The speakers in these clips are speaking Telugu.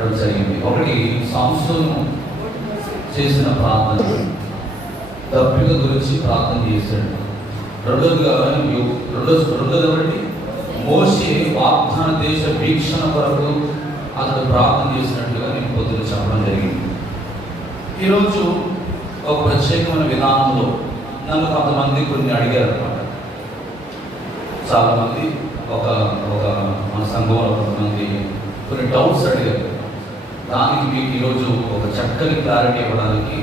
పెట్టడం జరిగింది. ఒకటి సంస్థను చేసిన ప్రార్థన, దప్పిక గురించి ప్రార్థన చేశాడు. రెండోది మోషే వాగ్దాన దేశ వీక్షణ కొరకు అతడు ప్రార్థన చేసినట్లుగా నేను పొద్దున చెప్పడం జరిగింది. ఈరోజు ఒక ప్రత్యేకమైన విధానంలో నన్ను కొంతమంది కొన్ని అడిగారు అనమాట. చాలామంది ఒక మన సంఘంలో కొంతమంది కొన్ని డౌట్స్ అడిగారు. దానికి మీకు ఈరోజు ఒక చక్కని క్లారిటీ ఇవ్వడానికి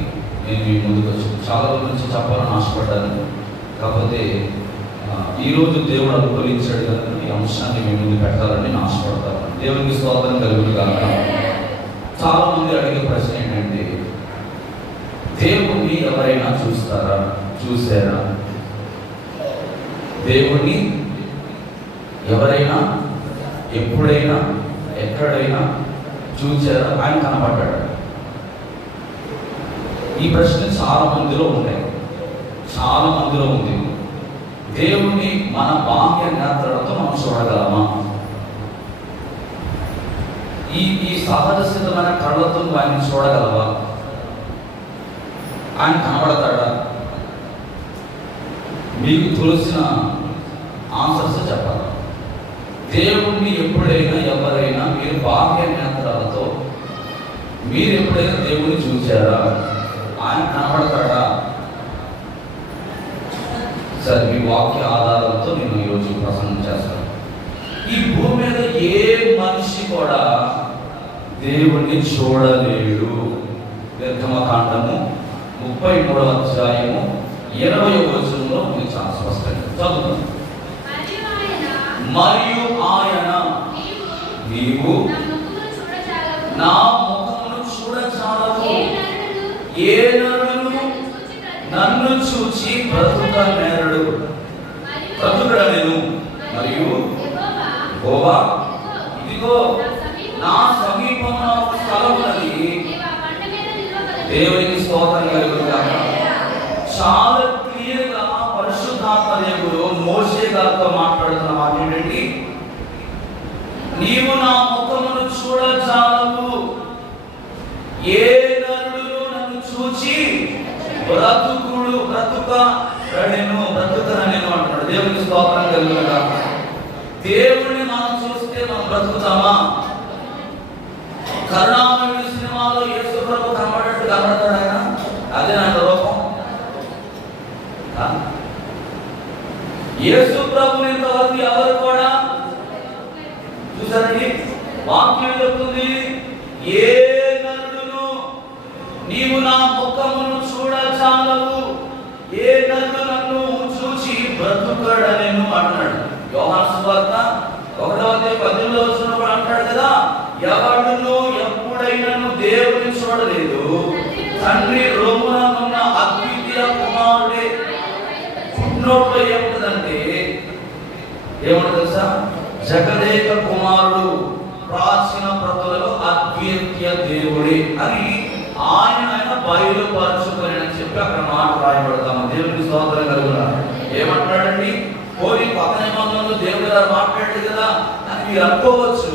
నేను మీ ముందుకు వచ్చాను. చాలా రోజుల నుంచి చెప్పాలని ఆశపడ్డాను, కాకపోతే ఈరోజు దేవుడు అనుకూలించాడు కనుక ఈ అంశాన్ని మీ ముందు పెట్టాలని నేను ఆశపడతాను. దేవునికి స్తోత్రం కలుగును గాక. చాలామంది అడిగే ప్రశ్న ఏంటంటే, దేవుణ్ణి ఎవరైనా చూసారా? దేవుణ్ణి ఎవరైనా ఎప్పుడైనా ఎక్కడైనా చూసారా? ఆయన కనపడ్డాడు? ఈ ప్రశ్న చాలా మందిలో ఉంది. దేవుణ్ణి మన బాహ్య నేత్రాలతో మనం చూడగలమా? ఈ సహజ సిద్ధమైన కళ్ళతో ఆయన చూడగలవా? ఆయన కనబడతాడా? మీకు తెలిసిన ఆన్సర్స్ చెప్పాలి. దేవుణ్ణి ఎప్పుడైనా ఎవరైనా మీరు బాహ్య నేత్రాలతో మీరు ఎప్పుడైనా దేవుణ్ణి చూసారా? ఆయన కనబడతాడా? సరే, మీ వాక్య ఆధారంతో నేను ఈరోజు ప్రసంగం చేస్తాను. ఈ భూమి మీద ఏ మనిషి కూడా దేవుణ్ణి చూడలేడు. నిర్గమకాండము 33వ అధ్యాయము 20వ వచనంలో మీకు చాలా స్పష్టంగా చదువుతాను. మరియు ఆయన నీవు నా ముఖమును చూడచాలవు, ఏ నరుడు నన్ను చూచి బ్రతుకడనెను. మరియు యెహోవా, ఇదిగో నా సమీపమున ఒక స్థలం ఉన్నది. దేవునికి స్తోత్రం కలుగును గాక. చాలా క్లియర్గా పరిశుద్ధాత్మ దేవుడు మోషే గారితో మాట్లాడుతున్న మాట ఏంటండి? నీవు నా ముఖమును చూడచాలవు, ఏ నరుడు నన్ను చూచి బ్రతుకనెను అంటున్నాడు. దేవునికి స్తోత్రం కలుగును గాక. దేవుడిని మనం చూస్తే మనం బ్రతుకుతామా? కరుణామయుడు సినిమాలో యేసు ప్రభు కనబడేట్టు కనబడతాడు ఆయన. అదే నా రూపం. యేసు ప్రభుని ఇంతవరకు ఎవరు కూడా చూసారండి. వాక్యం చెప్తుంది, ఏ నరుడును నీవు నా ముఖమును చూడచాలవు, ఏ నరుడు నన్ను చూచి బ్రతుకడనెను అంటున్నాడు. యోహాను సువార్త 1వ అధ్యాయం 18వ వచనంలో అంటాడు కదా, ఎవడును ఎప్పుడైనాను దేవుని చూడలేదు, తండ్రి రొమ్మున ఉన్న అద్వితీయ కుమారుడే. ఫుట్నోట్లో ఏముంటుందంటే, ఏముంటుంది తెలుసా? జగదేక కుమారుడు, ప్రాచీన ప్రతులలో అద్వితీయ దేవుడే అని ఆయన బయలుపరచుకొని అని చెప్పి అక్కడ మాట రాయబడతాము. దేవునికి స్తోత్రం కలుగునా. ఏమంటాడండి? కోరి కొత్త నిబంధనలో దేవుడు గారు మాట్లాడాడు కదా అని మీరు అనుకోవచ్చు,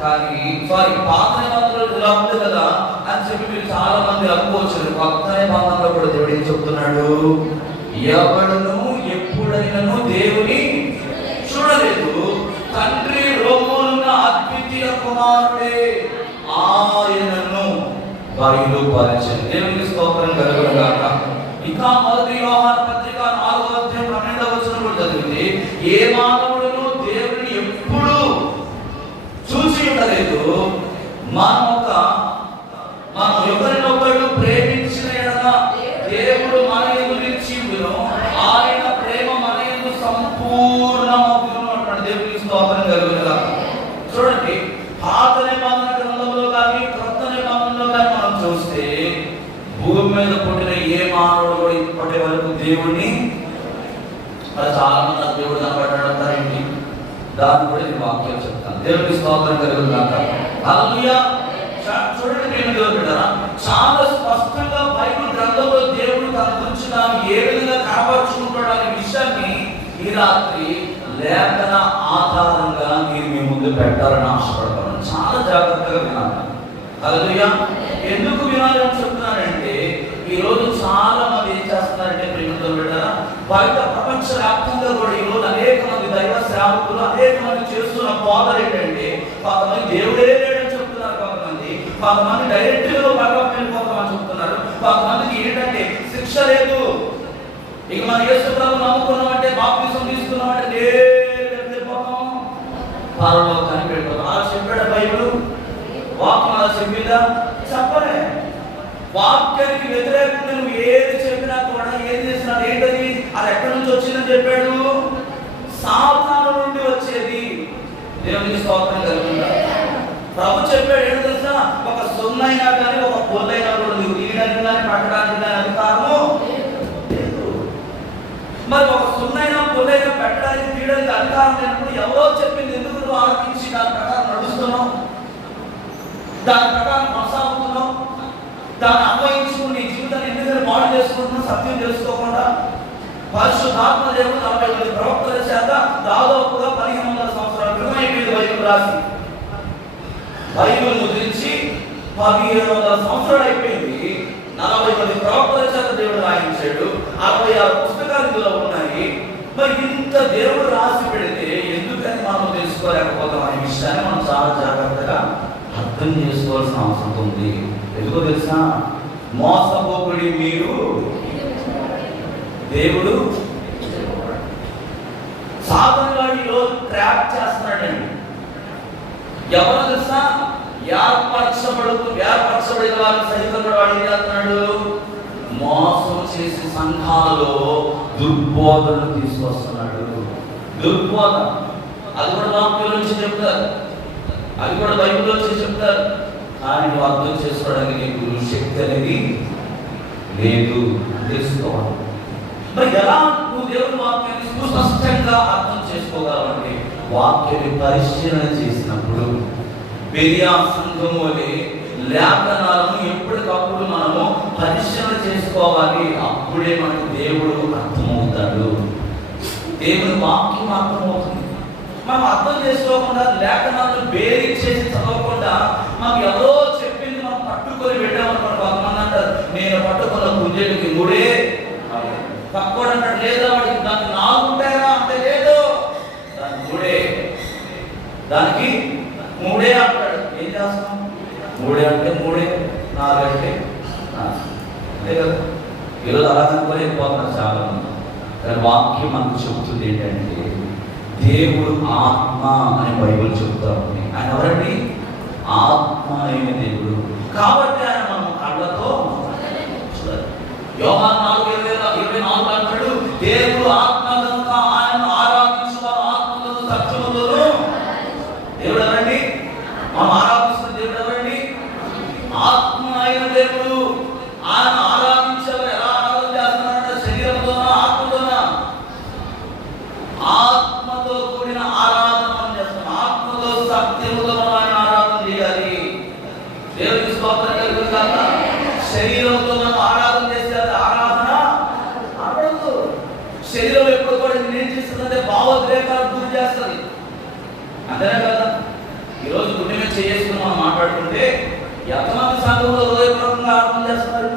కానీ పాత నిబంధనలు ఇలా ఉంది కదా అని చెప్పి మీరు చాలా మంది అనుకోవచ్చు. కొత్త నిబంధనలో కూడా దేవుడు ఏం చెప్తున్నాడు? ఎవడును ఎప్పుడైనాను దేవుని చూడలేదు, తండ్రి రొమ్మునున్న అద్వితీయ కుమారుడే ఆయనను బయలుపరచను. దేవునికి స్తోత్రం కలుగును గాక. ఇంకా మొదటి యోహాను పత్రిక 4వ అధ్యాయం 12వ వచనం కూడా చదివితే, ఏ మానవుడును దేవుని ఎప్పుడు చూసి ఉండలేదు, మనం ఒకరినొకరు ప్రేమించిన ఎడల దేవుడు మన యందు నిలిచియుండును, ఆయన ప్రేమ మన యందు సంపూర్ణమగును అంటాడు. దేవునికి స్తోత్రం కలుగును గాక. చూడండి, పాత నిబంధన గ్రంథంలో కానీ క్రొత్త నిబంధనలో కానీ మనం చూస్తే భూమి మీద పుట్టిన ఏ మానవుడు కూడా ఇప్పటి వరకు దేవుడిని చాలా మంది దేవుడు కనబడ్డాడంటారేంటి? దాన్ని కూడా నేను వాక్యం చెప్తాను. దేవునికి స్తోత్రం కలుగును గాక. హల్లెలూయా. చూడండి ప్రియమైన దేవుని బిడ్డలారా, చాలా స్పష్టంగా బైబిల్ గ్రంథంలో దేవుడు తన గురించి తాను ఏ విధంగా కనబరుచుకుంటాడు అనే విషయాన్ని ఈ రాత్రి లేఖన ఆధారంగా మీరు మీ ముందు పెట్టాలని ఆశపడతాను. చాలా జాగ్రత్తగా వినాలి. హల్లెలూయా. ఎందుకు వినాలని చెప్తున్నానంటే ఈ రోజు చాలా మంది ఏం చేస్తున్నారంటే ప్రేమతో బిడ్డరా, బయట ప్రపంచ వ్యాప్తంగా కూడా ఈ రోజు అనేక మంది దైవ సేవకులు అనేక మంది చేస్తున్న బోధలు ఏంటంటే కొంతమంది దేవుడే లేడని చెప్తున్నారు, కొంతమంది డైరెక్ట్ గా భగవంతుని వెళ్ళిపోతామని చెప్తున్నారు, కొంతమందికి ఏంటంటే శిక్ష లేదు. ఇక మన యేసు ప్రభు నమ్ముకున్నామంటే బాప్తిసం తీసుకున్నామంటే నేరుగా వెళ్ళిపోతాం, పరలోకానికి వెళ్ళిపోతాం. అలా చెప్పాడు బైబిల్? వాక్యం అలా చెప్పిందా? చెప్పలే. వాక్యానికి వ్యతిరేకంగా నువ్వు ఏది చెప్పినా కూడా ఏది చేసినా ఏంటది? అది ఎక్కడి నుంచి వచ్చిందని చెప్పాడు? సాతాను నుండి వచ్చేది. దేవునికి స్తోత్రం కలుగుతుందా? ప్రభు చెప్పాడు ఏంటో తెలుసా? ఒక సొన్నైనా కానీ ఒక పొల్లైనా కూడా నువ్వు తీయడానికి కానీ పెట్టడానికి కానీ అధికారము లేదు. మరి ఒక సొన్నైనా పొల్లైనా పెట్టడానికి తీయడానికి అధికారం లేనప్పుడు ఎవరో చెప్పింది ఎందుకు నువ్వు ఆలోచించి దాని ప్రకారం నడుస్తున్నావు, దాని ప్రకారం కొనసాగుతున్నావు, దాన్ని అన్వయించుకుని నీ జీవితాన్ని ఎందుకు మాడు చేసుకుంటున్నావు? సత్యం తెలుసుకోకుండా పరిశుద్ధాత్మ దేవుడు 40 మంది ప్రవక్తల చేత దాదాపుగా 1500 సంవత్సరాల క్రితం అయిపోయింది బైబిల్ రాసి. బైబిల్ ముద్రించి 1700 సంవత్సరాలు అయిపోయింది. 40 మంది ప్రవక్తల చేత దేవుడు రాయించాడు. 66 పుస్తకాలు ఇందులో ఉన్నాయి. మరి ఇంత దేవుడు రాసి పెడితే ఎందుకని మనం తెలుసుకోలేకపోతాం అనే విషయాన్ని మనం చాలా జాగ్రత్తగా అర్థం చేసుకోవాల్సిన అవసరం ఉంది. ఎందుకో తెలుసా? మోసపోకుడి మీరు దేవుడు సాధనలో ట్రాప్ చేస్తున్నాడండి. ఎవరు తెలుసా? ఏర్పరచబడిన వారిని సహితంగా వాడు ఏం చేస్తున్నాడు? మోసం చేసి సంఘాలలో దుర్బోధనలు తీసుకొస్తున్నాడు. దుర్బోధ అది కూడా వాక్యం నుంచి చెప్తారు, అది కూడా బైబిల్ నుంచి చెప్తారు. కానీ నువ్వు అర్థం చేసుకోవడానికి నీకు శక్తి అనేది లేదు, తెలుసుకోవాలి. మరి ఎలా నువ్వు దేవుని వాక్యాన్ని సుస్పష్టంగా అర్థం చేసుకోగలవంటే వాక్యాన్ని పరిశీలన చేసినప్పుడు బెరియా సంఘం వలె లేఖనాలను ఎప్పటికప్పుడు మనము పరిశీలన చేసుకోవాలి. అప్పుడే మనకు దేవుడు అర్థమవుతాడు, దేవుని వాక్యం అర్థమవుతుంది. మనం అర్థం చేసుకోకుండా లేఖనాలను బేరీ చేసి చదవకుండా మాకు ఎవరో చెప్పింది మనం పట్టుకొని వెళ్ళామనుకోండి. కొంతమంది అంటారు నేను పట్టుకున్న గుంజెలకి 3 పక్కోడు అంటాడు లేదా వాడికి దానికి 4 ఉంటాయా అంటే లేదు, దానికి 3 అంటాడు. ఏం చేస్తాం? 3 అంటే 3, 4 అంటే 4 అంతే కదా. ఈరోజు అలా అనుకోని వెళ్ళిపోతున్నారు చాలా మంది. కానీ వాక్యం మనకు చెబుతుంది ఏంటంటే దేవుడు ఆత్మ అని బైబిల్ చెప్తా ఉంది. ఆయన ఎవరండి? ఆత్మ అయిన దేవుడు. కాబట్టి ఆయన మనం కళ్ళతో చూడాలి. యోహాను 4:24 అంటాడు దేవుడు ఆత్మ కనుక ఆయన ఆరాధించువారు ఆత్మలో సత్యములోను. దేవుడు ఎవరండి? మనం ఆరాధిస్తున్న దేవుడు ఎవరండి? ఆత్మ అయిన దేవుడు. ఆయన ఆరాధించేవారు ఎలా ఆరాధన చేస్తున్నారంటే శరీరంతోనా ఆత్మతోనా? ఆత్మతో కూడిన ఆరాధన మనం చేస్తాం. ఆత్మతో సత్యముతో ఆయన ఆరాధన చేయాలి. దేవునికి స్తోత్రం కలుగుగాక. శరీరంతో మనం ఆరాధన చేస్తే అది ఆరాధన అవ్వదు. శరీరం ఎప్పుడు కూడా ఏం చేస్తుందంటే భావోద్రేకాలకు గురి చేస్తుంది, అంతేనా కదా. ఈరోజు గుండె మీద చేసుకుని మనం మాట్లాడుకుంటే ఎంతమంది సంఘంలో హృదయపూర్వకంగా ఆరాధన చేస్తారు?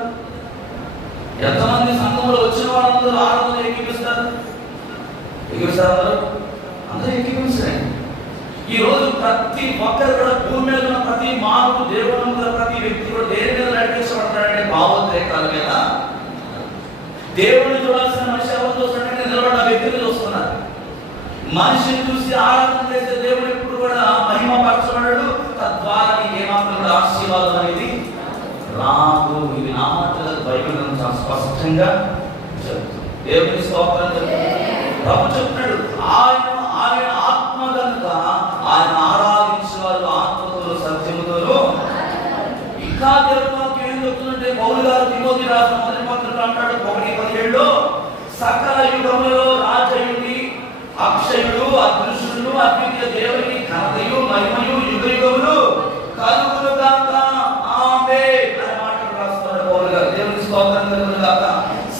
ఎంతమంది సంఘంలో వచ్చిన వాళ్ళందరూ ఆరాధన ఎక్కిపిస్తారు? అందరూ ఎక్కిపించండి. ఈ రోజు ప్రతి ఒక్కరు కూడా భూమి మీద ఉన్న ప్రతి మానవుడు, దేవుడు నమ్ముకున్న ప్రతి వ్యక్తి కూడా దేని మీద నడిపించబడతాడంటే భావోద్రేకాల మీద. దేవుడిని చూడాల్సిన మనిషి ఎవరు చూస్తాడంటే నిలబడిన వ్యక్తిని చూస్తున్నారు. మనిషిని చూసి ఆరాధన చేసే దేవుడు ఎప్పుడు కూడా మహిమపరచబడడు. తద్వారా నీకు ఏమాత్రం కూడా ఆశీర్వాదం అనేది రాదు. ఇది నా మాటలు బైబిల్ చాలా స్పష్టంగా చెప్తుంది. దేవుని స్తోత్రం ప్రభు చెప్తున్నాడు. ఆయన ఆత్మ కనుక ఆయన ఆరాధించిన వాళ్ళు ఆత్మతో సత్యముతో. ఇంకా దేవుడు మాకు ఏం చెప్తుందంటే పౌలు గారు తిమోతి రాసిన 1వ పత్రిక అంటాడు 1:17 సకల యుగములలో రాజయుడి అక్షయుడు అదృశ్యుడు అద్వితీయ దేవునికి ఘనతయు మహిమయు యుగ యుగములు కలుగును గాక ఆమేన్ అనే మాటలు రాస్తాడు పౌలు గారు. దేవునికి స్తోత్రం కలుగును గాక.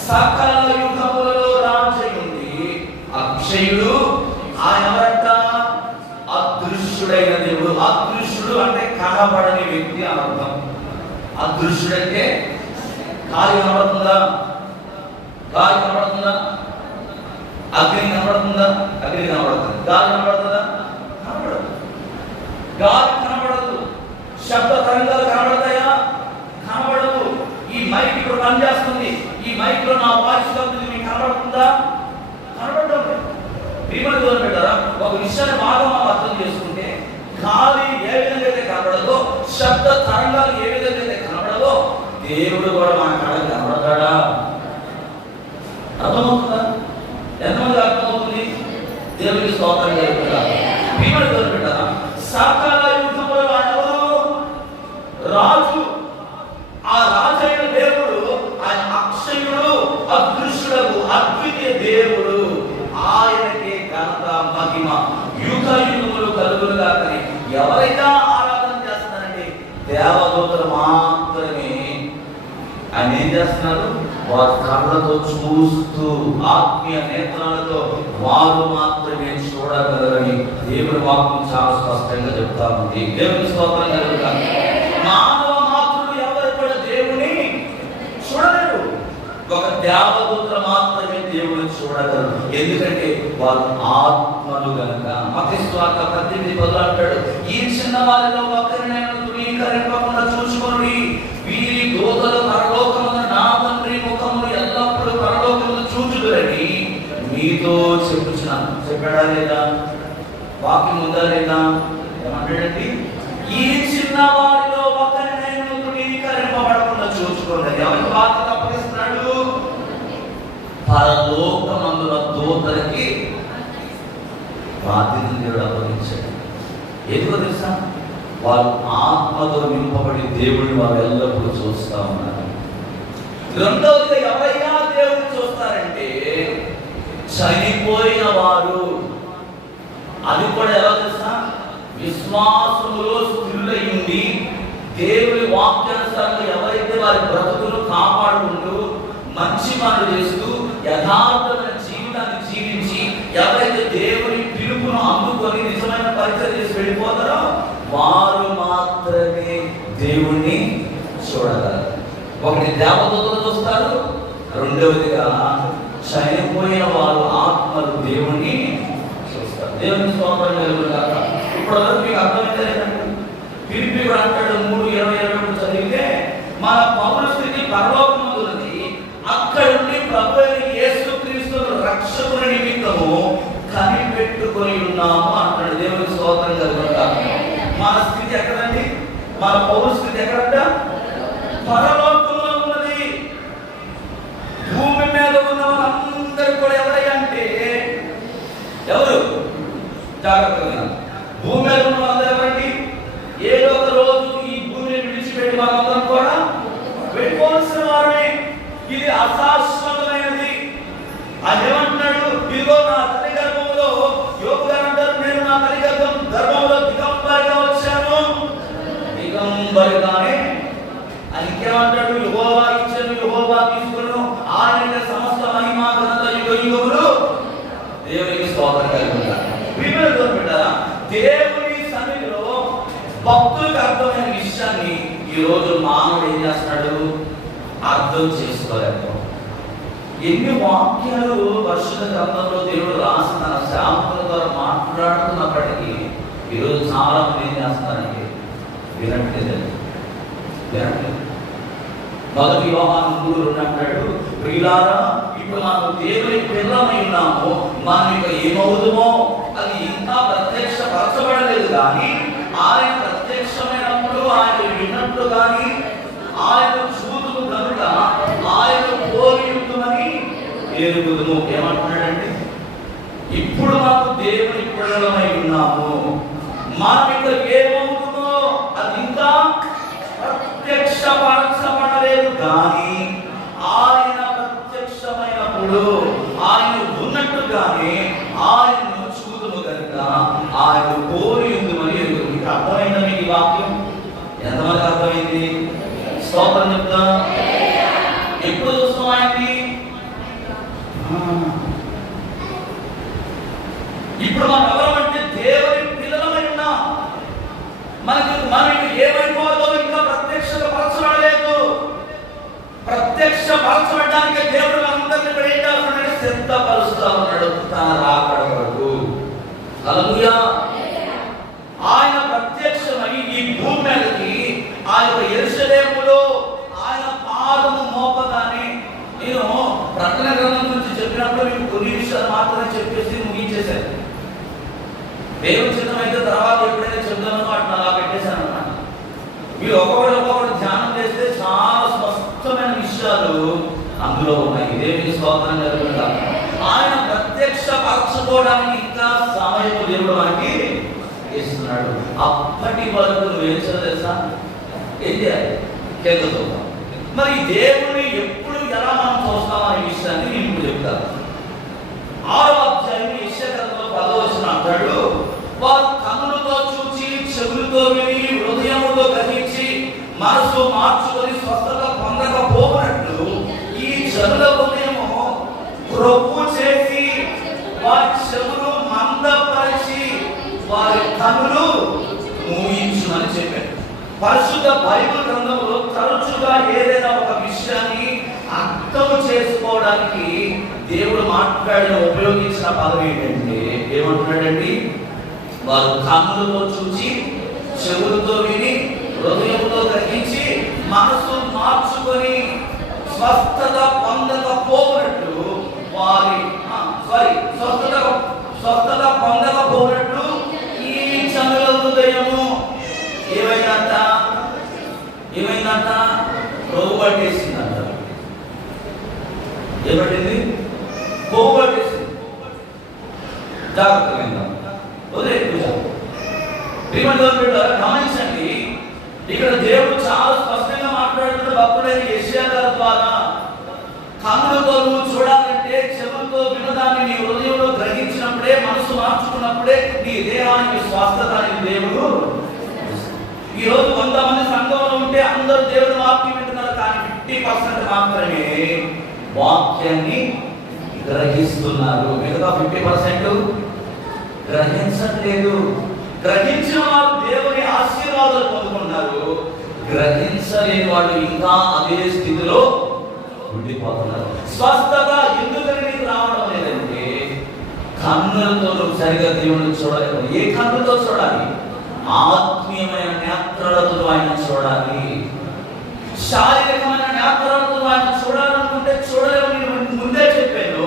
సకల యుగములలో రాజయుడి అక్షయుడు ఆయన ఎవరంట? అదృశ్యుడైన దేవుడు. అదృశ్యుడు అంటే కన కనబడని వ్యక్తి అని అర్థం. అదృశ్యుడంటే గాలి కనబడుతుందా? గాలి కనబడుతుందా? అగ్ని కనబడుతుందా? అగ్ని కనబడుతుంది. గాలి కనబడుతుందా? కనబడదు. గాలి కనబడదు. శబ్ద తరంగాలు కనబడతాయా? కనబడదు. ఈ మైక్ ఇప్పుడు పనిచేస్తుంది. ఈ మైక్ లో నా వాయిస్ మీకు కనబడుతుందా? కనబడడం లేదు. ప్రియమైన దేవుని బిడ్డలారా, ఒక విషయాన్ని బాగా మనం అర్థం చేసుకుంటే, గాలి ఏ విధంగా అయితే కనబడదో, శబ్ద తరంగాలు ఏ విధంగా అయితే కనబడదో, దేవుడు కూడా మన కళ్ళకి కనబడతాడా? అర్థమవుతుందా? ఎంతమంది అర్థమవుతుంది? దేవుడికి స్తోత్రం జరుగుతుందా? ప్రియమైన దేవుని బిడ్డలారా, సకల యుగముల వాడెవరు? రాజు. ఆ రాజు అయిన దేవుడు ఆయన అక్షయుడు, అదృశ్యుడు, అద్వితీయ దేవుడు. ఆయనకే ఘనత మహిమ యుగ యుగములు కలుగునుగా. కానీ ఎవరైనా ఆరాధన చేస్తున్నారంటే దేవదూతలు మాత్రమే. ఆయన ఏం చేస్తున్నారు? వారి కళ్ళతో చూస్తూ, ఆత్మీయ నేత్రాలతో వారు మాత్రమే చూడగలరని దేవుని వాక్యం చాలా స్పష్టంగా చెప్తా ఉంది. దేవుని స్తోత్రం కలుగుతారు. మానవ మాత్రుడు ఎవరు కూడా దేవుని చూడలేరు. ఒక దేవదూతలు మాత్రమే దేవుని చూడగలరు. ఎందుకంటే వారు ఆత్మలు గనుక. మత్తయి సువార్త 18:10 అంటాడు, ఈ చిన్న వారిలో ఒకరినైనా తృణీకరింపకుండా చూసుకోండి. వీరి దూతలు పరలోకమున నా తండ్రి ముఖమును ఎల్లప్పుడూ పరలోకమును చూచుదురని మీతో చెప్పుచున్నాను. చెప్పాడా లేదా? వాక్యం ఉందా లేదా? ఏమంటాడండి? ఈ చిన్న వారిలో ఒకరినైనా తృణీకరింపబడకుండా చూసుకోండి. ఎవరికి బాధ్యత అప్పగిస్తున్నాడు? పరలోకమందున దూతలకి బాధ్యతను దేవుడు అప్పగించాడు. ఎందుకో తెలుసా? వారు ఆత్మతో నింపబడి దేవుడిని వారు ఎల్లప్పుడూ చూస్తూ ఉన్నారు. రెండవదిగా ఎవరైనా దేవుడిని చూస్తారంటే చనిపోయిన వారు. అది కూడా ఎలా తెలుసా? విశ్వాసములో స్థిరులై ఉండి దేవుడి వాక్యానుసారంగా ఎవరైతే వారి బ్రతుకును కాపాడుకుంటూ మంచి పనులు చేస్తూ యథార్థమైన జీవితాన్ని జీవించి ఎవరైతే దేవుని పిలుపును అందుకొని నిజమైన పరిచయం చేసి వెళ్ళిపోతారో వారు మాత్రమే దేవుణ్ణి చూడగలరు. ఒకటి దేవదూతలు చూస్తారు, రెండవదిగా చనిపోయిన వారు ఆత్మలు దేవుణ్ణి చూస్తారు. దేవుని స్తోత్రం కలుగుగాక. ఇప్పుడు మీకు అర్థమైతే లేదండి. ఫిలిప్పీ అంటాడు 3:20 చదివితే, మన పౌర స్థితి పరలోకమందున్నది, అక్కడ నుండి ప్రభు అయిన యేసుక్రీస్తును రక్షకుని నిమిత్తము కనిపెట్టుకొని ఉన్నాము అంటాడు. దేవుని స్తోత్రం కలుగుగాక. మన స్థితి ఎక్కడండి? మన పౌర స్థితి ఎక్కడంట? పరలోకంలో ఉన్నది. భూమి మీద ఉన్న వాళ్ళందరూ కూడా ఎవరయ్యా అంటే ఎవరు? జాగ్రత్తగా. భూమి మీద ఉన్న వాళ్ళందరూ ఎవరండి? ఏదో ఒక రోజు ఈ భూమిని విడిచిపెట్టి వాళ్ళందరం కూడా వెళ్ళిపోవాల్సిన వారే. ఇది అశాశ్వతమైనది. ఆయన ఏమంటున్నాడు? ఇదిగో నా తల్లి గర్భంలో, యోబు గారు అంటారు, నేను నా తల్లి గర్భంలో దిగంబరిగా వచ్చాను. దిగంబరిగానే అని ఇంకేమంటాడు? యెహోవా ఇచ్చెను, యెహోవా తీసుకొను, ఆయన సమస్త మహిమ ఘనత యుగ యుగములు దేవునికి స్తోత్రం కలుగుగాక. ప్రియమైన దేవుని బిడ్డలారా, దేవుని సన్నిధిలో భక్తులకు అర్థమైన విషయాన్ని ఈ రోజు మానవుడు ఏం చేస్తున్నాడు? అర్థం చేసుకోలేకపోతున్నాడు. ఎన్ని వాక్యాలు పరిశుద్ధ గ్రంథంలో దేవుడు రాసి తన సేవకుల ద్వారా మాట్లాడుతున్నప్పటికీ ఈరోజు చాలా మంది ఏం చేస్తున్నారంటే వినట్లేదు. మొదటి యోహాను 3:2 అంటాడు, ప్రియులారా, ఇప్పుడు మనం దేవుని పిల్లమై ఉన్నాము, మనం ఇక ఏమవుతామో అది ఇంకా ప్రత్యక్షపరచబడలేదు. కానీ ఆయన ప్రత్యక్షమైనప్పుడు ఆయన విన్నట్లు కానీ ఆయన చూదుము కనుక ఆయన పోలియుద్ధమని ఎరుగుదుము. ఏమంటున్నాడండి? ఇప్పుడు మాకు దేవుని పిల్లలమై ఉన్నాము, మనం ఇక ఏమవుతుందో అది ఇంకా ప్రత్యక్షపరచబడలేదు. కానీ ఆయన ప్రత్యక్షమైనప్పుడు ఆయన ఉన్నట్టుగానే ఆయనను చూదుము కనుక ఆయన పోలియుద్ధమని ఎరుగుదుము. మీకు అర్థమైందా? మీకు ఈ వాక్యం ఎంతమంది అర్థమైంది? స్తోత్రం చెప్తా. ఎప్పుడు చూస్తాం ఆయన్ని? ఇప్పుడు మనం ఎవరమంటే దేవుని పిల్లలమై ఉన్నాం. మనం ఏమైపోదో ఇంకా ప్రత్యక్షపరచలేదు. ప్రత్యక్షపరచడానికి దేవుడు అందరినీ కూడా ఏం చేస్తున్నాడు? సిద్ధపరుస్తూ ఉన్నాడు తన రాకడ వరకు. హల్లెలూయా. ఆయన ప్రత్యక్షమై ఈ భూమి మీదకి ఆ యొక్క యెరూషలేములో ఆయన పాదము మోపగానే, నేను ప్రకటన గ్రంథం గురించి చెప్పినప్పుడు మీకు కొన్ని విషయాలు మాత్రమే చెప్పేసి ముగించేశాను. దేవుని చిత్తం అయితే తర్వాత ఎప్పుడైనా చెప్తానో అట్లా అలా పెట్టేశాను అన్నమాట. మీరు ఒక్కొక్కటి ధ్యానం చేస్తే చాలా స్పష్టమైన విషయాలు అందులో ఉన్నాయి. దేవుని స్తోత్రం జరుగుతుందా. ఆయన ప్రత్యక్షపరచుకోవడానికి ఇంకా సమయం దేవుడు మనకి ఇస్తున్నాడు. అప్పటి వరకు నువ్వేం తెలుసా? ఏం చేయాలి? కింద చూద్దాం. మరి దేవుని ఎప్పుడు ఎలా మనం చూస్తామనే విషయాన్ని నేను ఇప్పుడు చెప్తాను. 6వ అధ్యాయం యెషయా గ్రంథంలో 10వ వచనం అంటాడు, వారు కన్నులతో చూచి, చెవులతో విని, హృదయముతో గ్రహించి, మనసు మార్చుకొని స్వస్థత పొందకపోనట్లు ఈ జనుల హృదయము క్రొవ్వు చేసి, వారి చెవులు మందపరిచి, వారి కన్నులు మూయించుమని చెప్పాడు. పరిశుద్ధ బైబిల్ గ్రంథంలో తరచుగా ఏదైనా ఒక విషయాన్ని అర్థం చేసుకోవడానికి దేవుడు ఉపయోగించిన పదం ఏంటంటే, ఏమంటున్నాడండి? వారు కన్నులతో చూచి, చెవులతో విని, హృదయంతో గ్రహించి, మనసు మార్చుకొని స్వస్థత పొందకపోనట్లు స్వస్థత పొందకపోనట్లు ఈ జనుల హృదయము ఏమైందంట? కొవ్వు పట్టేసిందంట. ఏమంటుంది? కొవ్వు పట్టేసింది. జాగ్రత్తగా గమనించండి. ఇక్కడ దేవుడు చాలా స్పష్టంగా మాట్లాడుతున్న భక్తుడైన యెషయా గారి ద్వారా, కన్నులతో నువ్వు చూడాలంటే చెవులతో వినదాన్ని నీ హృదయంలో గ్రహించినప్పుడే, మనసు మార్చుకున్నప్పుడే నీ దేహానికి స్వస్థత అనేది దేవుడు. ఈ రోజు 100 మంది సంఘంలో ఉంటే అందరూ దేవుడి వాక్యం వింటున్నారు, కానీ 50% మాత్రమే వాక్యాన్ని గ్రహిస్తున్నారు. మిగతా 50% గ్రహించట్లేదు. గ్రహించిన వారు దేవుని ఆశీర్వాదాలు పొందుకున్నారు, గ్రహించలేని వాళ్ళు ఇంకా అదే స్థితిలో ఉండిపోతున్నారు. స్వస్థత ఎందుకని రావడం లేదంటే, కన్నులతో నువ్వు సరిగా దేవుని చూడలేదు. ఏ కన్నులతో చూడాలి? ఆత్మీయమైన నేత్రాలతో ఆయన చూడాలి. శారీరకమైన నేత్రాలతో ఆయన చూడాలనుకుంటే చూడలేవు. నేను ముందే చెప్పాను.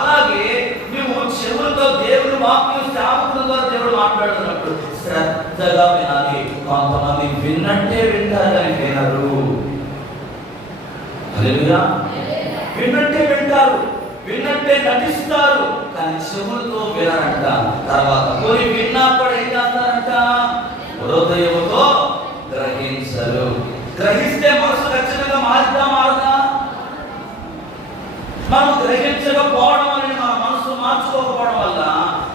అలాగే నువ్వు చెవులతో దేవుని వాక్యం సేవకుల ద్వారా దేవుడు మాట్లాడుతున్నప్పుడు శ్రద్ధగా వినాలి. కొంతమంది విన్నట్టే వింటారు కానీ వినరు. హల్లెలూయా. విన్నట్టే వింటారు, విన్నట్టే నటిస్తారు, కానీ చెవులతో వినరంట. తర్వాత కొన్ని విన్నా కూడా ఏం చేస్తారంట? హృదయముతో గ్రహించరు. గ్రహిస్తే మనసు ఖచ్చితంగా మారదా? మనం గ్రహించకపోవడం వల్ల, మన మనసు మార్చుకోకపోవడం వల్ల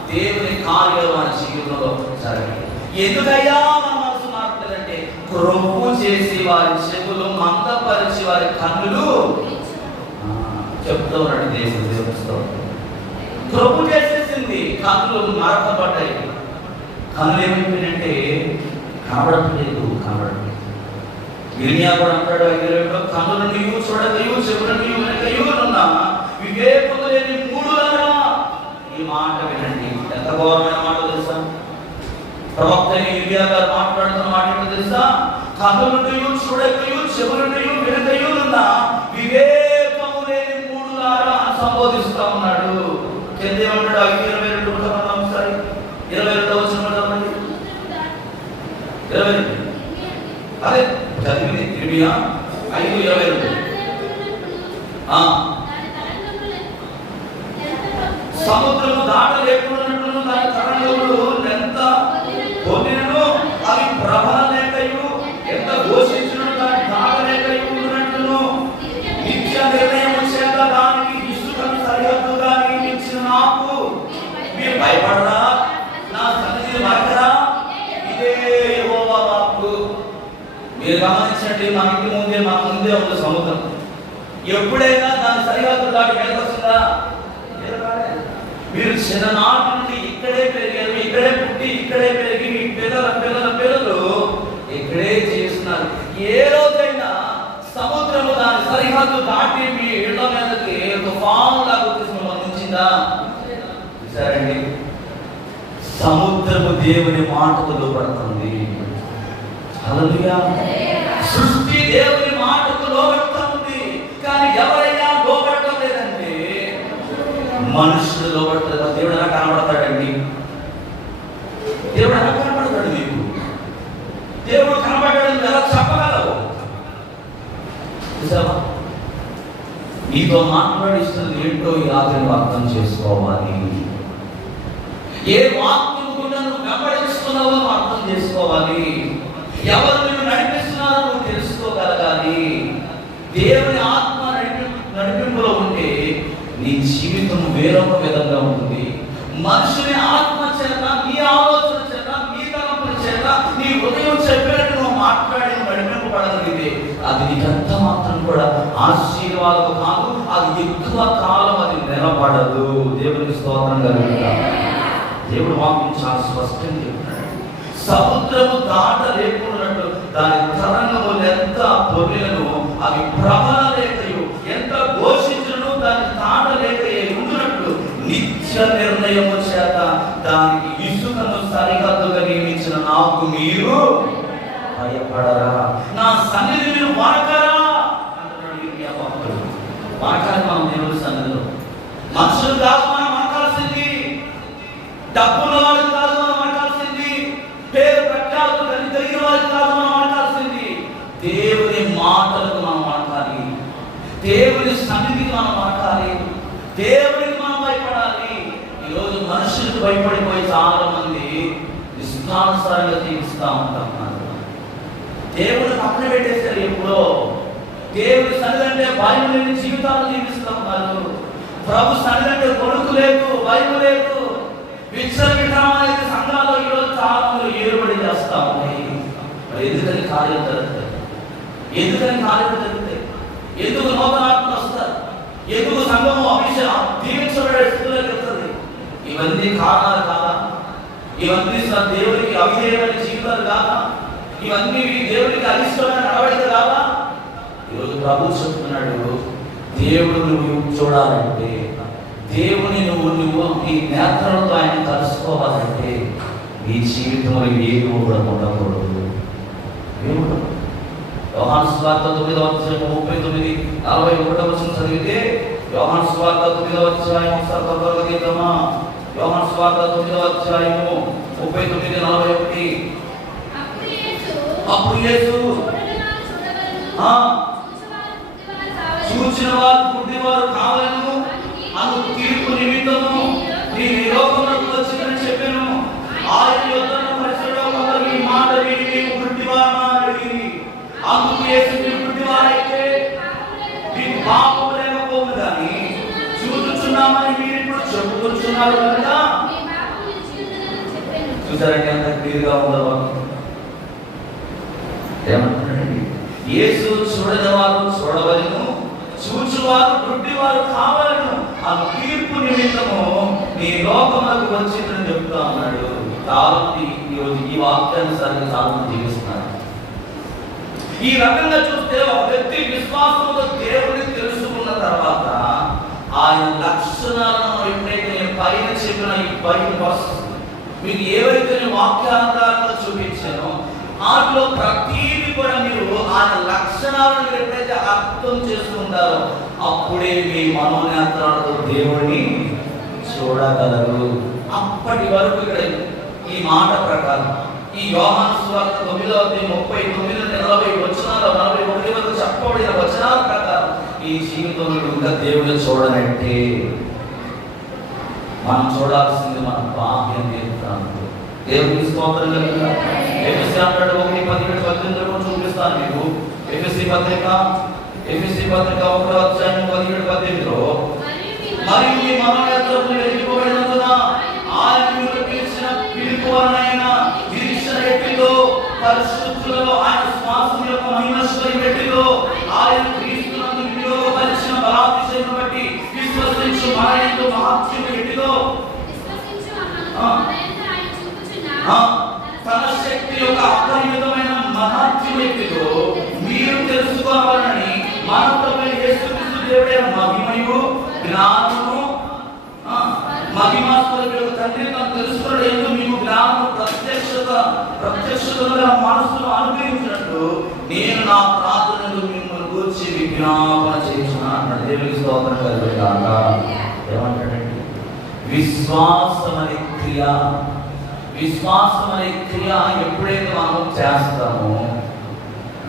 దేవుని కార్యాలు మన జీవితంలో జరగాలి. ఎందుకయ్యా మన మనసు మారుతుందంటే, క్రొవ్వు చేసి వారి చెవులు మందపరిచి వారి కన్నులు చెప్తూ ఉన్నాడు దేవుడు. క్రొవ్వు చేసేసింది, కన్నులు మరకబడ్డాయి. కన్నులు ఏమైపోయినంటే కనబడట్లేదు. ఇర్మియా కూడా అంటాడు, కన్నులు నీవు చూడకయు, చెవులు నీవు వినకయు ఉన్నా వివేకము లేని మూఢులారా. ఈ మాట వినండి. ఎంత ఘోరమైన మాట తెలుసా? ప్రవక్త ఇర్మియా గారు మాట్లాడుతున్న మాట ఏంటో తెలుసా? కన్నులు నీవు చూడకయు, చెవులు నీవు వినకయు ఉన్నా వివేకము లేని మూఢులారా అని సంబోధిస్తా ఉన్నాడు. ఏమంటాడు? 22 ఒకసారి 22 వచ్చిన 22 అదే చదివింది. ఇర్మియా 5:22. సముద్రము దాటలేకున్నట్లు దాని తరంగములు ఎంత పొందినను అవి ప్రబలలేకయు, ఎంత ఘోషించినను దాని దాటలేకయు ఉన్నట్లును, నిత్య నిర్ణయము చేత దానికి ఇసుకను సరిహద్దుగా నియమించిన నాకు మీరు భయపడరా? నా సన్నిధిని మరకరా? ఇదే యెహోవా వాక్కు. మీరు గమనించండి, మన ముందే ఉంది సముద్రం. ఎప్పుడైనా దాని సరిహద్దు దాటి వెళ్ళొస్తుందా? మీరు చిన్ననాటి నుండి ఇక్కడే పెరిగారు, ఇక్కడే పుట్టి ఇక్కడే పెరిగి మీ పిల్లల ఇక్కడే చేస్తున్నారు. ఏ రోజైనా సముద్రము దాని సరిహద్దు దాటి మీ ఇళ్ల మీదకి తుఫాను లాగా వచ్చేసి ఉంచిందా? సరేండి, సముద్రము దేవుని మాటకు లోబడుతుంది. హల్లెలూయా. సృష్టి దేవుని మాటకు లోబడుతుంది. కానీ ఎవరైనా లోబడటం లేదంటే మనుషులు లోబడతారు. దేవుడు ఎలా కనబడతాడండి? దేవుడు ఎలా కనబడతాడు? మీకు దేవుడు కనబడ్డాడని ఎలా చెప్పగలవు? చూసావా? నీతో మాట్లాడిస్తున్నది ఏంటో ఈ రాత్రి అర్థం చేసుకోవాలి. ఏ వాక్యం కూడా నువ్వు వెంబడిస్తున్నావో అర్థం చేసుకోవాలి. ఎవరు నువ్వు నడిపిస్తున్నారో నువ్వు తెలుసుకోగలగాలి. దేవుని ఆత్మ నడిపింపులో ఉంటే నీ జీవితం వేరొక విధంగా ఉంటుంది. మనుషుని ఆత్మ చేత, నీ ఆలోచన చేత, నీ తలంపుల చేత, నీ హృదయం చెప్పినట్టు నువ్వు మాట్లాడి నడిపింపబడగలిగితే అది నీకంత మాత్రం కూడా ఆశీర్వాదం కాదు. అది ఎక్కువ కాలం అది నిలబడదు. దేవునికి స్తోత్రం కలుగుతా. దేవుడు వాక్యం చాలా స్పష్టంగా చెప్తున్నాడు. సముద్రము దాటలేకున్నట్టు దాని తరంగములు ఎంత పొర్లినను అవి ప్రబలలేకయు ఎంత ఘోషించును దాన్ని దాటలేకయే ఉన్నట్లు నిత్య నిర్ణయము చేత దానికి ఇసుకను సరిహద్దుగా నియమించిన నాకు మీరు భయపడరా? నా సన్నిధి మీరు వణకరా అంటున్నాడు ఇర్మియా భక్తుడు. వణకాలి మనం దేవుడి సన్నిధిలో. మనుషులు కాదు మనం వణకాల్సింది, డబ్బుల వాళ్ళు కాదు మనం వణకాల్సింది, పేరు ప్రఖ్యాతులు కలిగిన వాళ్ళు కాదు మనం వణకాల్సింది. దేవుని మాటలకు మనం వణకాలి, దేవుని సన్నిధికి మనం వణకాలి, దేవునికి మనం భయపడాలి. ఈరోజు మనుషులకు భయపడిపోయి చాలా మంది ఇష్టానుసారంగా జీవిస్తూ ఉంటారు. దేవుని పక్కన పెట్టేశారు. ఎప్పుడో దేవుని సన్నిధి అంటే భయం లేని జీవితాలు జీవిస్తూ ఉన్నారు. ప్రభు సన్నిధి అంటే కొడుకు లేదు, భయం లేదు. విచ్చలవిధానమైన సంఘాల్లో ఈరోజు చాలా మంది ఏర్పడి చేస్తా ఉన్నాయి. ఎందుకని కార్యం జరుగుతాయి? ఎందుకని కార్యం జరుగుతాయి? ఎందుకు నూతనాత్మలు వస్తారు? ఎందుకు సంఘము అభిషేకం దీవించబడే స్థితిలోకి వెళ్తుంది? ఇవన్నీ కారణాలు కాదా? ఇవన్నీ దేవునికి అవిధేయమైన జీవితాలు కాదా? ఇవన్నీ దేవునికి అరిష్టమైన నడవడిక కాదా? ఈరోజు ప్రభు చెప్తున్నాడు, దేవుడు నువ్వు చూడాలంటే, దేవుని నువ్వు నీ నేత్రాలతో ఆయన కలుసుకోవాలంటే నీ జీవితంలో ఏమి కూడా ఉండకూడదు. యోహాను సువార్త 9వ అధ్యాయం 39-41 చదివితే, యోహాను సువార్త 9వ అధ్యాయం ఒకసారి త్వరగా గీద్దామా? యోహాను సువార్త 9వ అధ్యాయము 39-41. అప్పుడు యేసు చూచిన వారు గుడ్డివారు కావాలను అను తీర్పు నిమిత్తము నీ లోకమునకు వచ్చిందని చెప్పాను. ఆయన యొద్దకు పరిశుద్ధుడు కొందరు ఈ మాట విని నీవు గుడ్డివారని. అందుకు యేసు మీరు గుడ్డివారైతే మీకు పాపం లేకపోదు కానీ చూచుచున్నామని మీరు ఇప్పుడు చెప్పుకుంటున్నారు కనుక. చూసారండి అంత క్లియర్గా ఉందా? ఏమంటున్నాడండి? యేసు చూడని వారు చూడవలను, చూచువారు గుడ్డివారు కావాలను ఆ తీర్పు నిమిత్తము నీ లోకమునకు వచ్చిందని చెప్తా ఉన్నాడు. కాబట్టి ఈరోజు ఈ వాక్యానుసారంగా చాలా జీవిస్తున్నారు. ఈ రకంగా చూస్తే ఒక వ్యక్తి విశ్వాసంతో దేవుడిని తెలుసుకున్న తర్వాత ఆయన లక్షణాలను ఎప్పుడైతే నేను పైన చెప్పిన ఈ 5 వర్సెస్ మీకు ఏవైతే నేను వాక్యాధారంగా చూపించానో వాటిలో ప్రతీది కూడా మీరు ఆయన లక్షణాలను ఎప్పుడైతే అర్థం చేసుకుంటారో అప్పుడే మీ మనోనేత్రాలతో దేవుడిని చూడగలరు. అప్పటి వరకు ఇక్కడ ఈ మాట ప్రకారం ఈ యోహాను సువార్త 9వ అధ్యాయం 39-40 వచనాలు 41 వరకు చెప్పబడిన వచనాల ప్రకారం ఈ జీవితంలో ఇంకా దేవుడిని చూడనంటే మనం చూడాల్సింది మన బాహ్య నేత్రాలు. దేవునికి స్తోత్రం కలుగుగా. ఎఫెసీ అంటాడు 1:17-18 చూపిస్తాను మీకు. ఎఫెసీ పత్రిక 1వ అధ్యాయం 17-18లో మరియు మీ మనోనేత్రములు వెలిగిపోబడినందున ఆయన మిమ్మల్ని పిలిచిన పిలుపువారైన నిరీక్షణ ఎట్టిలో పరిశుద్ధులలో ఆయన శ్వాసం యొక్క మహిమశ్వరి పెట్టిలో ఆయన క్రీస్తునందు వినియోగపరిచిన బలాభిషేకం బట్టి విశ్వసించు మనయందు మహాత్మ్యం ఎట్టిలో తన శక్తి యొక్క అపరిమితమైన మహా రీతిలో మీరు తెలుసుకోవాలని మన ప్రభువైన యేసుక్రీస్తు దేవుడే మహిమయు జ్ఞానము మహిమాస్వరూపుడు తండ్రి తను తెలుసుకున్నాడు. ఎందుకు మీకు జ్ఞానము ప్రత్యక్షతగా మనసును అనుగ్రహించినట్టు నేను నా ప్రార్థనలు మిమ్మల్ని గూర్చి విజ్ఞాపన చేస్తున్నాను అన్నాడు. దేవునికి స్తోత్రం కలుగుగాక. ఏమంటాడండి? విశ్వాసం అనే క్రియ ఎప్పుడైతే మనం చేస్తామో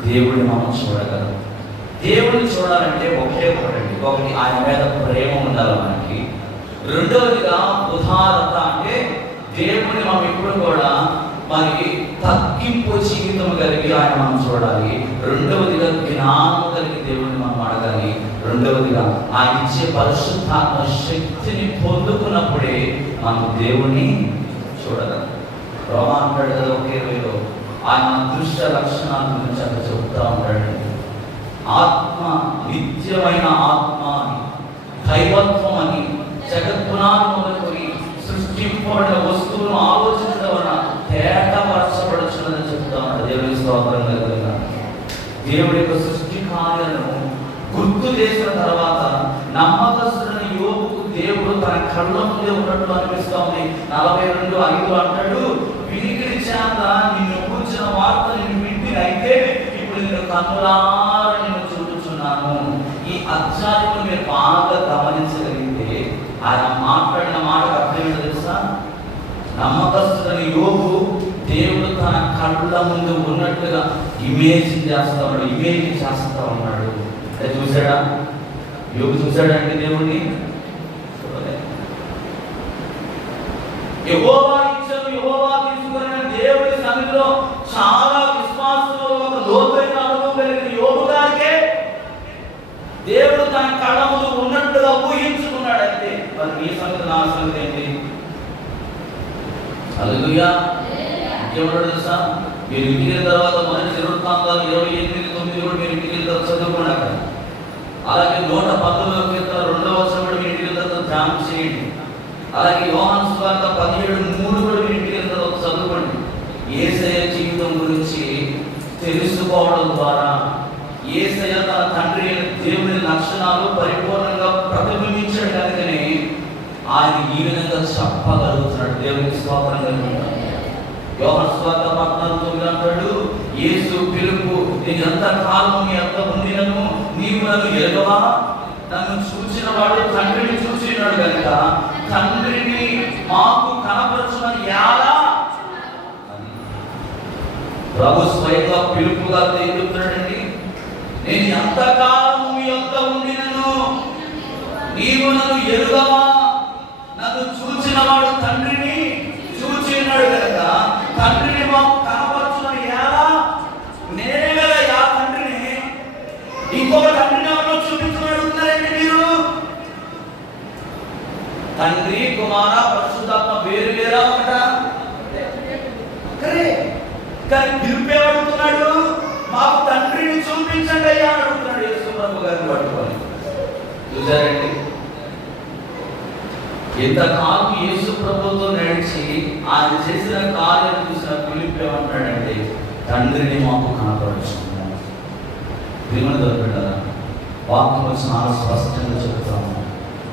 దేవుడిని మనం చూడగలం. దేవుడిని చూడాలంటే ఒకటి ఆయన మీద ప్రేమ ఉండాలి మనకి. రెండవదిగా ఉదారత, అంటే దేవుడిని మనం ఎప్పుడు కూడా మనకి తగ్గింపు జీవితం కలిగి ఆయన మనం చూడాలి. రెండవదిగా జ్ఞానం కలిగి దేవుడిని మనం అడగాలి. రెండవదిగా ఆయన ఇచ్చే పరిశుద్ధాత్మ శక్తిని పొందుకున్నప్పుడే మనం దేవుణ్ణి చూడగలం. రోమాంటాడు కదా 1:20లో ఆయన అదృష్ట లక్షణాల గురించి అక్కడ చెప్తా ఉంటాడు. ఆత్మ, నిత్యమైన ఆత్మ అని, దైవత్వం అని, జగత్పునాది మొదలుకొని సృష్టింపబడిన వస్తువులను ఆలోచించడం వలన తేటపరచబడుచున్నదని చెప్తా ఉంటాడు. దేవుని స్తోత్రం కలుగుగాక. దేవుడి యొక్క సృష్టి కార్యాలను గుర్తు చేసిన తర్వాత నమ్మకస్తుడైన యోబుకు దేవుడు తన కళ్ళ ముందే ఉన్నట్లు అనిపిస్తా ఉంది. 42:5 అంటాడు, వినికిడి చేత నిన్ను కూర్చిన వార్త నిన్ను వింటినైతే ఇప్పుడు నేను కన్నులారా నిన్ను చూపుచున్నాను. ఈ అధ్యాయంలో మీరు బాగా గమనించగలిగితే ఆయన మాట్లాడిన మాటకు అర్థం ఏంటో తెలుసా? నమ్మకస్తుడైన యోబు దేవుడు తన కళ్ళ ముందు ఉన్నట్లుగా ఇమేజ్ చేస్తా ఉన్నాడు. చూశాడా? యోబు చూశాడంటే దేవుడిని యెహోవా ఇచ్చాడు, యెహోవా తీసుకున్న దేవుడి సన్నిధిలో చాలా విశ్వాసంలో ఒక లోతైన అనుభవం కలిగిన యోబు గారికే దేవుడు తన కళ్ళ ముందు ఉన్నట్లుగా ఊహించుకున్నాడు. అంతే. మరి నీ సంగతి, నా సంగతి ఏంటి? హల్లెలూయా. ఇంకేమన్నాడు తెలుసా? మీరు ఇంటికి తర్వాత మొదటి దినవృత్తాంతాలు 28:9 కూడా మీరు ఇంటికి తర్వాత చదువుకోండి. అక్కడ అలాగే 119 2వ వచనం కూడా మీరు ఇంటికి తర్వాత ధ్యానం చేయండి. అలాగే యోహాను సువార్త 17:3 కూడా మీరు ఇంటికి తర్వాత చదువుకోండి. యేసయ్య జీవితం గురించి తెలుసుకోవడం ద్వారా యేసయ్య తన తండ్రి దేవుని లక్షణాలు పరిపూర్ణంగా ప్రతిబింబించాడు కనుకనే ఆయన ఈ విధంగా చెప్పగలుగుతున్నాడు. దేవునికి స్తోత్రం కలుగుతాడు. యోహాను సువార్త 14:9 అంటాడు, యేసు పిలుపు, నేను ఎంత కాలం నీ అంత ఉండినను నీవు నన్ను ఎరుగవా? నన్ను చూసిన వాడు తండ్రిని చూసినాడు కనుక తండ్రిని మాకు కనపరచుమని ఎలా ప్రభు స్వయంగా పిలుపుగా చెప్తున్నాడండి. నేను ఎంతకాలం మీ యొక్క ఉండినను నీవు నన్ను ఎరుగవా? నన్ను చూసిన వాడు తండ్రిని చూచినాడు కనుక తండ్రిని మాకు కనపరచుమని ఎలా? నేనే కదా ఆ తండ్రిని. ఇంకొక తండ్రిని ఎవరో చూపించమని అడుగుతున్నారండి మీరు. తండ్రి, కుమార, పరిశుద్ధాత్మ వేరు వేరా ఒకట? కానీ పిలిపే అడుగుతున్నాడు, మాకు తండ్రిని చూపించండి అయ్యా అని అడుగుతున్నాడు యేసు ప్రభు గారిని పట్టుకొని. చూసారండి? ఇంతకాలం యేసు ప్రభుతో నడిచి ఆయన చేసిన కార్యం చూసిన పిలిపి ఏమంటాడంటే, తండ్రిని మాకు కనపరుచుకున్నాడు. ప్రియమైన దొరికింటారా? వాక్యం చాలా స్పష్టంగా చెప్తాము.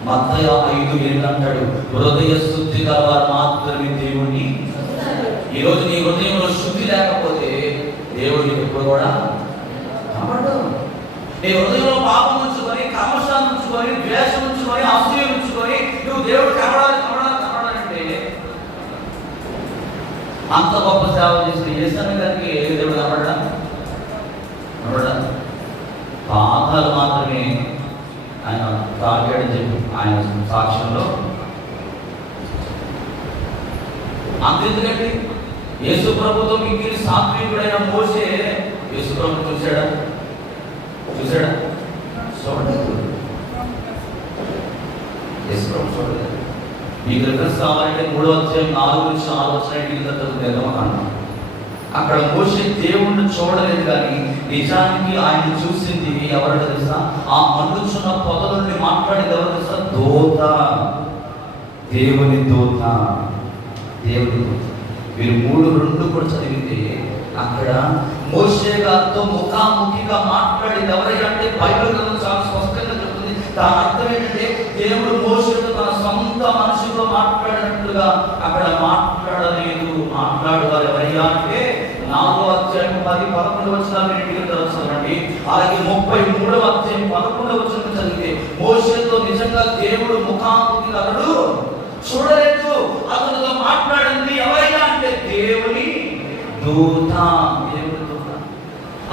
మత్తయి 5:8 అంటాడు, హృదయ శుద్ధి గలవారు మాత్రమే దేవుణ్ణి. ఈరోజు నీ హృదయంలో శుద్ధి లేకపోతే దేవుడు ఎప్పుడు కూడా కనపడడు. నీ హృదయంలో పాపం ఉంచుకొని, కర్మశాలను ఉంచుకొని, ద్వేషం ఉంచుకొని, అసూయ ఉంచుకొని నువ్వు దేవుడు కనపడాలంటే అంత గొప్ప సేవ చేసిన యేసయ్య గారికి దేవుడు కనపడడా? పాపాలు మాత్రమే ఆయన తాగాడని చెప్పి ఆయన సాక్ష్యంలో అంతెందుకండి, యేసు ప్రభుతో మిగిలిన సాత్వికుడైన మోషే యేసు ప్రభు చూశాడా? చూడలేదు. యేసు ప్రభు చూడలేదు. మీకు రిఫరెన్స్ కావాలంటే 3వ అధ్యాయం 4-6 అన్నాం. అక్కడ మోషే దేవుణ్ణి చూడలేదు, కానీ నిజానికి ఆయన చూసింది ఎవరు తెలుసా? ఆ మండుచున్న పొద నుండి మాట్లాడేది ఎవరు తెలుసా? దూత, దేవుని దూత. మీరు 3:2 కూడా చదివితే అక్కడ మోషే గారితో ముఖాముఖిగా మాట్లాడింది ఎవరి అంటే బైబిల్ గ్రంథం చాలా స్పష్టంగా చెప్తుంది. దాని అర్థం ఏంటంటే దేవుడు మోషేతో తన సొంత మనుషులతో మాట్లాడినట్లుగా అక్కడ మాట్లాడలేదు. మాట్లాడువారు ఎవరయ్యా అంటే 4వ అధ్యాయం 10-11 వచనాలు ఇంటికి చదవండి. అలాగే 33వ అధ్యాయం 11వ వచనం చదివితే మోషేతో నిజంగా దేవుడు ముఖాముఖిగా అతడు చూడలేదు. అతనితో మాట్లాడింది ఎవరయ్యా అంటే దేవుని దూత. దేవుని దూత.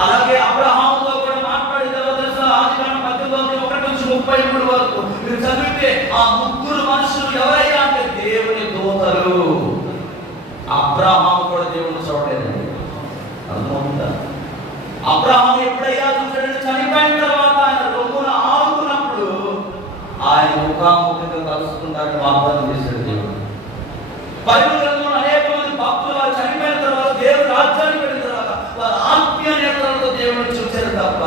అలాగే అబ్రహాముతో కూడా మాట్లాడింది ఎవరో తెలుసా? ఆదికాండం 18:1-33 వరకు మీరు చదివితే ఆ ముగ్గురు మనుషులు ఎవరయ్యా అంటే దేవుని దూతలు. అబ్రహాము కూడా దేవుని చూడలేదండి. అర్థమవుతుందా? అబ్రహాము ఎప్పుడయ్యా చూసాడంటే చనిపోయిన తర్వాత ఆయన రొమ్మున ఆడుకున్నప్పుడు ఆయన ముఖాముఖిగా కలుసుకుంటాడని వాగ్దానం చేశాడు దేవుడు. బైబిల్ గ్రంథంలో అనేక మంది భక్తులు వారు చనిపోయిన తర్వాత దేవుడు రాజ్యానికి వెళ్ళిన తర్వాత వారు ఆత్మీయ నేత్రాలతో దేవుడిని చూశారు తప్ప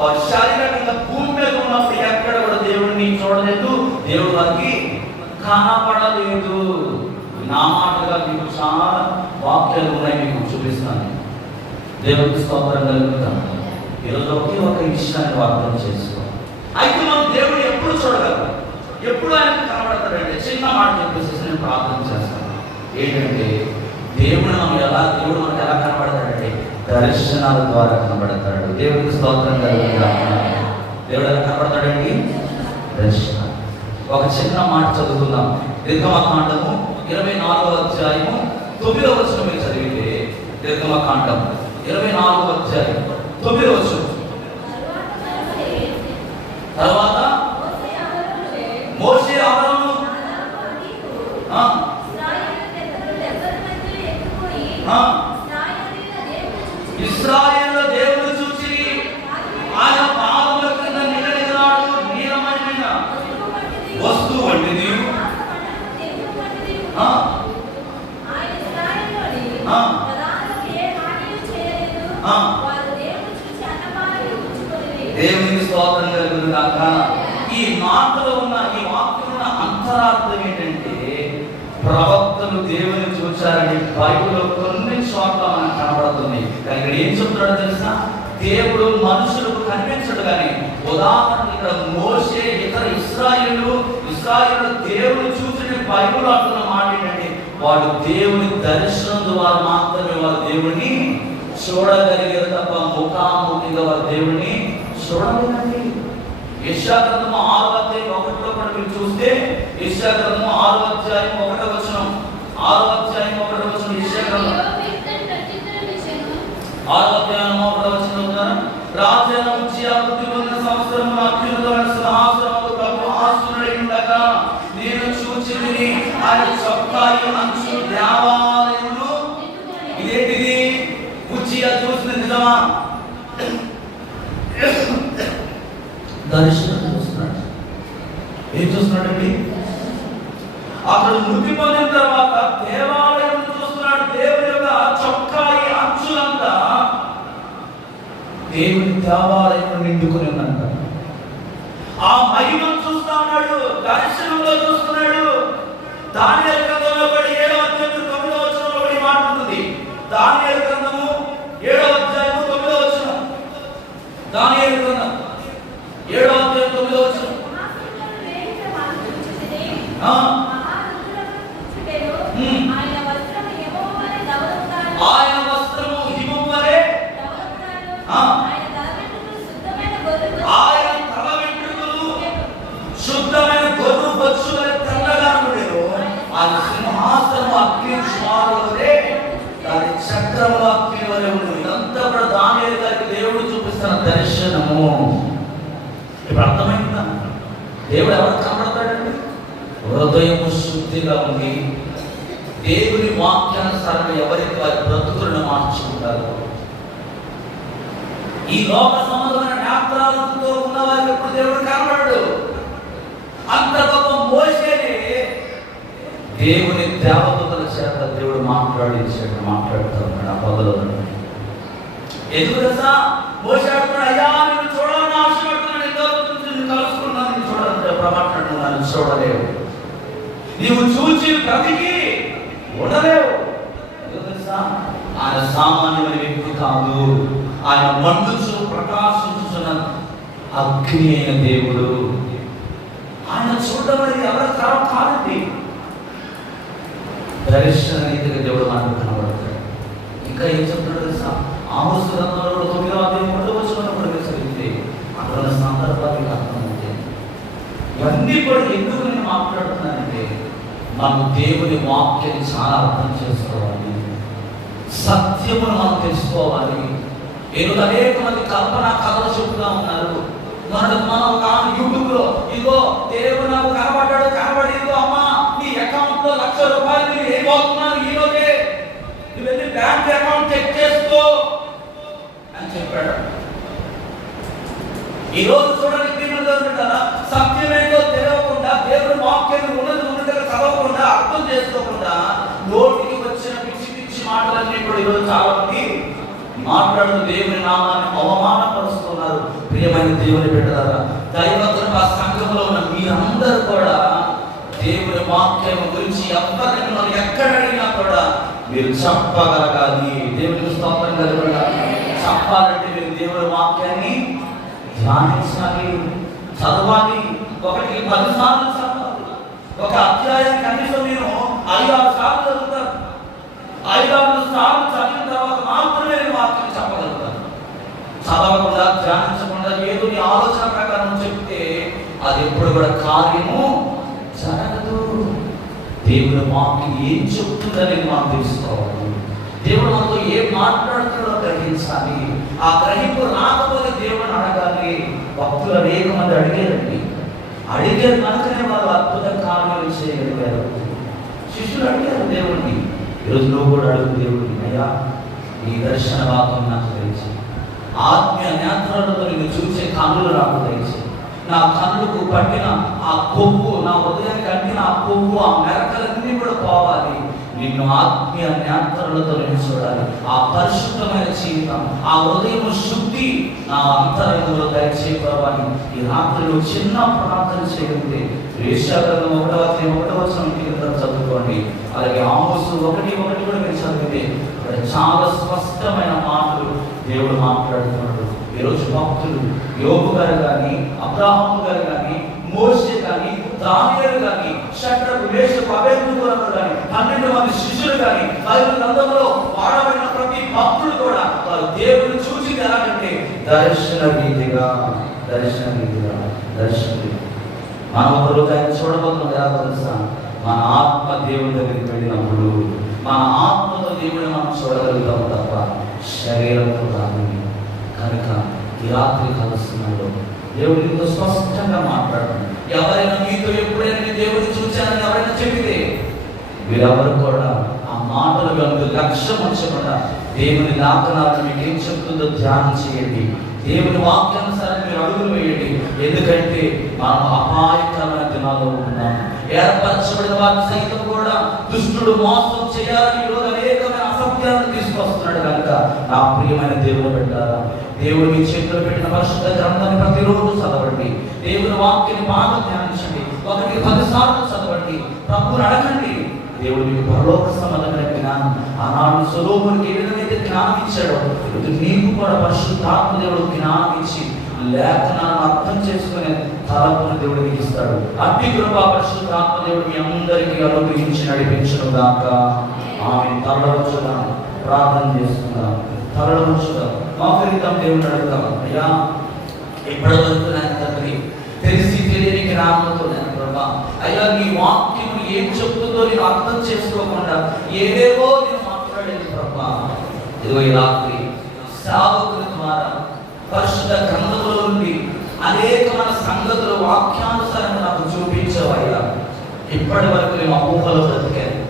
వారు శారీరకంగా భూమి మీద ఉన్నప్పుడు ఎక్కడ కూడా దేవుడిని చూడలేదు. దేవుడు వారికి కనపడలేదు. నా మాటగా మీకు చాలా వాక్యాలు ఉన్నాయి, మీకు చూపిస్తాను. దేవుడికి స్తోత్రం కలుగుతాం. ఈరోజు ఒకే ఒక విషయాన్ని వాగ్దానం చేసుకో. అయితే మనం దేవుడు ఎప్పుడు చూడగలరు, ఎప్పుడు ఆయన కనబడతాడంటే చిన్న మాట చెప్పేసి నేను ప్రార్థన చేస్తాను. ఏంటంటే దేవుడు మనకు ఎలా కనబడతాడంటే దర్శనాల ద్వారా కనబడతాడు. దేవుడికి స్తోత్రం కలుగుతాం. దేవుడు ఎలా కనబడతాడండి? దర్శనం. ఒక చిన్న మాట చదువుకుందాం. నిర్గమకాండము 24వ అధ్యాయము 9వ వచనం మీరు చదివితే, నిర్గమకాండం 24వ అధ్యాయం 9వ వచనం. తర్వాత మోషే అహరోను ఇశ్రాయేలు దేవుడు చూచి ఆయన పాదముల క్రింద నిలబడినాడు. నీలమైన వస్తువు వంటిది దేవునికి స్తోత్రం కలుగును గాక. ఈ మాటలో ఉన్న ఈ వాక్యంలో ఉన్న అంతరార్థం ఏంటంటే ప్రవక్తలు దేవుని చూచారని బైబిల్లో కొన్ని చోట్ల మనకు కనబడుతుంది. కానీ ఇక్కడ ఏం చెప్తున్నాడో తెలుసా? దేవుడు మనుషులకు కనిపించడు. కానీ ఉదాహరణ ఇక్కడ మోషే ఇతర ఇశ్రాయేలు దేవుడు చూసిన బైబిల్ అంటున్న మాట ఏంటంటే వాడు దేవుని దర్శనం ద్వారా మాత్రమే వారు దేవుని చూడగలిగారు తప్ప ముఖాముఖిగా వారు దేవుని చూడలేదండి. యెషయా గ్రంథము 6వ అధ్యాయం 1లో కూడా మీరు చూస్తే యెషయా గ్రంథము 6వ అధ్యాయం 1వ వచనం, 6వ అధ్యాయం 1వ వచనం యెషయా గ్రంథం 6వ అధ్యాయం 1వ వచనం ఉన్నారు. రాజైన ఉజ్జియా వృద్ధి పొందిన సంవత్సరమున అత్యున్నతమైన సింహాసనములో ప్రభువు ఆసీనుడై ఉండగా నేను చూచితిని ఆయన చొక్కాయి అంచు దేవాలయమును. ఇదేంటిది? ఉజ్జియా చూసిన నిజమా? దర్శనం చూస్తున్నాడు. ఏం చూస్తున్నాడండి? అతడు మృతి పొందిన తర్వాత దేవాలయం చూస్తున్నాడు. దేవుని యొక్క చొక్కాయి అంచులంతా దేవుని దేవాలయం నిండుకుని ఉందంట. ఆ మహిమను చూస్తా ఉన్నాడు, దర్శనంలో చూస్తున్నాడు. దానియేలు గ్రంథంలో 7వ అధ్యాయం 9వ వచనంలో ఈ మాట ఉంటుంది. దానియేలు గ్రంథము 7వ అధ్యాయం 9వ వచనం. దానియేలు గ్రంథం 7వ అధ్యాయం 9వ వచనం. ఆయన వస్త్రము హిమము వలె, ఆయన తల వెంట్రుకలు శుద్ధమైన గొర్రె బొచ్చు వలె తెల్లగా ఉండెను. ఆయన సింహాసనము అగ్ని జ్వాలలే, దాని చక్రము అగ్ని వలె ఉండెను. ఇదంతా కూడా దానియేలు గారికి దేవుడు చూపిస్తున్న దర్శనము. ఇప్పుడు అర్థమైందా? దేవుడు ఎవరికి కనబడతాడండి? హృదయము శుద్ధిగా ఉంది దేవుని వాక్యానుసారంగా ఎవరికి వారి బ్రతుకులను మార్చుకుంటారు. ఈ లోక సంబంధమైన నేత్రాలతో ఉన్న వారికి ఎప్పుడు దేవుడు కనబడడు. అంత గొప్ప మోషేని దేవుని దేవదూతల చేత దేవుడు మాట్లాడుతున్నాడు. ఆ పదలో ఎందుకు తెలుసా? మోషే అంటున్నాడు, అయ్యా నేను చూడాలని ఆశపడుతున్నాను, ఎంతో నేను కలుసుకున్నాను, నేను చూడాలని ప్రమాణం నన్ను చూడలేవు, నీవు చూచి బ్రతికి ఉండలేవు. ఎందుకు తెలుసా? ఆయన సామాన్యమైన వ్యక్తి కాదు. ఆయన మండుచు ప్రకాశించుతున్న అగ్ని అయిన దేవుడు. ఆయన చూడడం అనేది ఎవరి తరం కాదండి. దర్శన రీతిగా దేవుడు మనకు కనబడతాడు. ఇంకా ఏం చెప్తాడు తెలుసా? ఆమోసు గ్రంథంలో 9వ అధ్యాయం 1వ వచనంలో కూడా చదివితే అక్కడ ఉన్న సందర్భానికి అర్థమవుతాయి. ఇవన్నీ కూడా ఎందుకు నేను మాట్లాడుతున్నానంటే, మనం దేవుని వాక్యాన్ని చాలా అర్థం చేసుకోవాలి, సత్యమును మనం తెలుసుకోవాలి. ఈరోజు అనేక మంది కల్పన కథలు చెబుతూ ఉన్నారు. మనం ఒక యూట్యూబ్లో ఇదిగో దేవుడు నాకు కనబడ్డాడు, కనబడి ఇదిగో అమ్మా నీ అకౌంట్ లో ₹1,00,000 మీరు ఏమవుతున్నారు ఈ రోజే, నువ్వు వెళ్ళి బ్యాంక్ అకౌంట్ చెక్ చేసుకో అని చెప్పాడు. ఈ రోజు చూడండి, సత్యమేదో తెలియకుండా, దేవుడి వాక్యాన్ని ఉన్నట్టుగా చదవకుండా, అర్థం చేసుకోకుండా నోటికి వచ్చిన పిచ్చి పిచ్చి మాటలన్నీ కూడా ఈరోజు చాలా మంది మాట్లాడుతూ దేవుని నామాన్ని అవమానపరుస్తున్నారు. ప్రియమైన దేవుని బిడ్డలారా, దైవ కృప సంఘంలో ఉన్న మీరందరూ కూడా దేవుని వాక్యం గురించి ఎవరిని ఎక్కడ అడిగినా కూడా మీరు చెప్పగలగాలి. దేవునికి స్తోత్రం కలగాలి. చెప్పాలంటే మీరు దేవుని వాక్యాన్ని ధ్యానించాలి, చదవాలి. ఒకటికి 10 సార్లు చదవాలి. ఒక అధ్యాయం కనీసం నేను 5-6 సార్లు చదువుతాను. 5-6 సార్లు చదివిన తర్వాత మాత్రమే నేను వాక్యం చెప్పగలుగుతాను. చదవకుండా, ధ్యానించకుండా ఏదో నీ ఆలోచన ప్రకారం చెప్తే అది ఎప్పుడు కూడా కార్యము జరగదు. దేవుని వాక్యం ఏం చెప్తుందని మనం తెలుసుకోవాలి. దేవుడు మనతో ఏం మాట్లాడుతున్నాడో గ్రహించాలి. ఆ గ్రహింపు రాకపోతే దేవుని అడగాలి. భక్తులు అనేక మంది అడిగారండి. అడిగారు కనుకనే వాళ్ళు అద్భుత కార్యాలు చేయగలిగారు. శిష్యులు అడిగారు దేవుడిని. ఈరోజు నువ్వు కూడా అడుగు దేవుడిని, అయ్యా నీ దర్శన భాగం నాకు తెలిసి, ఆత్మీయ నేత్రాలతో నేను చూసే కన్నులు నాకు తెలిసి, నా కన్నులకు పట్టిన ఆ కొవ్వు, నా హృదయానికి అంటిన ఆ కొవ్వు, ఆ మెరకలన్నీ కూడా పోవాలి. నిన్ను ఆత్మీయ నేత్రాలతో నేను చూడాలి. ఆ పరిశుద్ధమైన జీవితం, ఆ హృదయం శుద్ధి నా అంతరంగంలో దయచేయని ఈ రాత్రిలో చిన్న ప్రార్థన చేయగలిగితే యేషయాగ్రంథం 1వ అధ్యాయం 1వ వచనం చదువుకోండి. అలాగే ఆమోసు 1:1 కూడా మీరు చదివితే అక్కడ చాలా స్పష్టమైన మాటలు దేవుడు మాట్లాడుతున్నాడు. ఈరోజు భక్తులు యోబు గారు కానీ, అబ్రాహాము గారు కానీ, మోషే కానీ, దానియేలు కానీ, షడ్రకు, మేషకు, అబేద్నెగోలను కానీ, 12 మంది శిష్యులు కానీ, బైబిల్ గ్రంథంలో వాడబడిన ప్రతి భక్తుడు కూడా వారు దేవుడిని చూసింది ఎలాగంటే దర్శన రీతిగా. మనం ఒక రోజు ఆయన చూడబోతున్నాం ఎలా తెలుసా? మన ఆత్మ దేవుని దగ్గరికి వెళ్ళినప్పుడు మన ఆత్మతో దేవుడిని మనం చూడగలుగుతాము తప్ప శరీరంతో కాదు. కనుక ఈ రాత్రి కలుస్తున్నాడు దేవుడు నీతో స్పష్టంగా మాట్లాడుతున్నాడు. ఎవరైనా మీతో ఎప్పుడైనా నీ దేవుడిని చూచానని ఎవరైనా చెబితే మీరెవరు కూడా ఆ మాటలు కనుక లక్ష్యం ఉంచకుండా దేవుని లేఖనాలను మీకు ఏం చెప్తుందో ధ్యానం చేయండి. దేవుని వాక్యానుసారం మీరు అడుగులు వేయండి. ఎందుకంటే మనం అపాయకరమైన దినాల్లో ఉన్నాం. ఏర్పరచబడిన వారిని సైతం కూడా దుష్టుడు మోసం చేయాలని ఈరోజు అనేకమైన అసత్యాలను తీసుకొస్తున్నాడు. కనుక నా ప్రియమైన దేవుడు పెట్టారా, దేవుడు మీ చేతులు పెట్టిన పరిశుద్ధ గ్రంథాన్ని ప్రతిరోజు చదవండి. దేవుని వాక్యాన్ని బాగా ధ్యానించండి. 1-10 సార్లు చదవండి. ప్రభువుని అడగండి. దేవుడు మీకు పరలోక సంబంధమైన జ్ఞానం, ఆనాడు సొలొమోనుకి ఏ విధమైతే జ్ఞానం ఇచ్చాడో ఈరోజు నీకు కూడా పరిశుద్ధాత్మ దేవుడు జ్ఞానం ఇచ్చి లేఖనాలను అర్థం చేసుకునే తలపును దేవుడు మీకు ఇస్తాడు. అట్టి కృప పరిశుద్ధాత్మ దేవుడు మీ అందరికీ అనుగ్రహించి నడిపించడం గాక. ఆమె తరలవచ్చుదాం, ప్రార్థన చేసుకుందాం, తరలవచ్చుదాం, మోకరిద్దాం, దేవుని అడుగుదాం. అయ్యా ఇప్పటి వరకు నా తండ్రి తెలిసి తెలియని జ్ఞానంతో నేను ప్రభా, అయ్యా నీ వాక్యం ఏం చెప్తుందో నేను అర్థం చేసుకోకుండా ఏవేవో నేను మాట్లాడేది ప్రభా. ఇదిగో ఈ రాత్రి సేవకుల ద్వారా పరిశుద్ధ గ్రంథంలో నుండి అనేకమైన సంగతులు వాక్యానుసారంగా నాకు చూపించవయ్యా. ఇప్పటి వరకు నేను అపోహలో బ్రతికాను.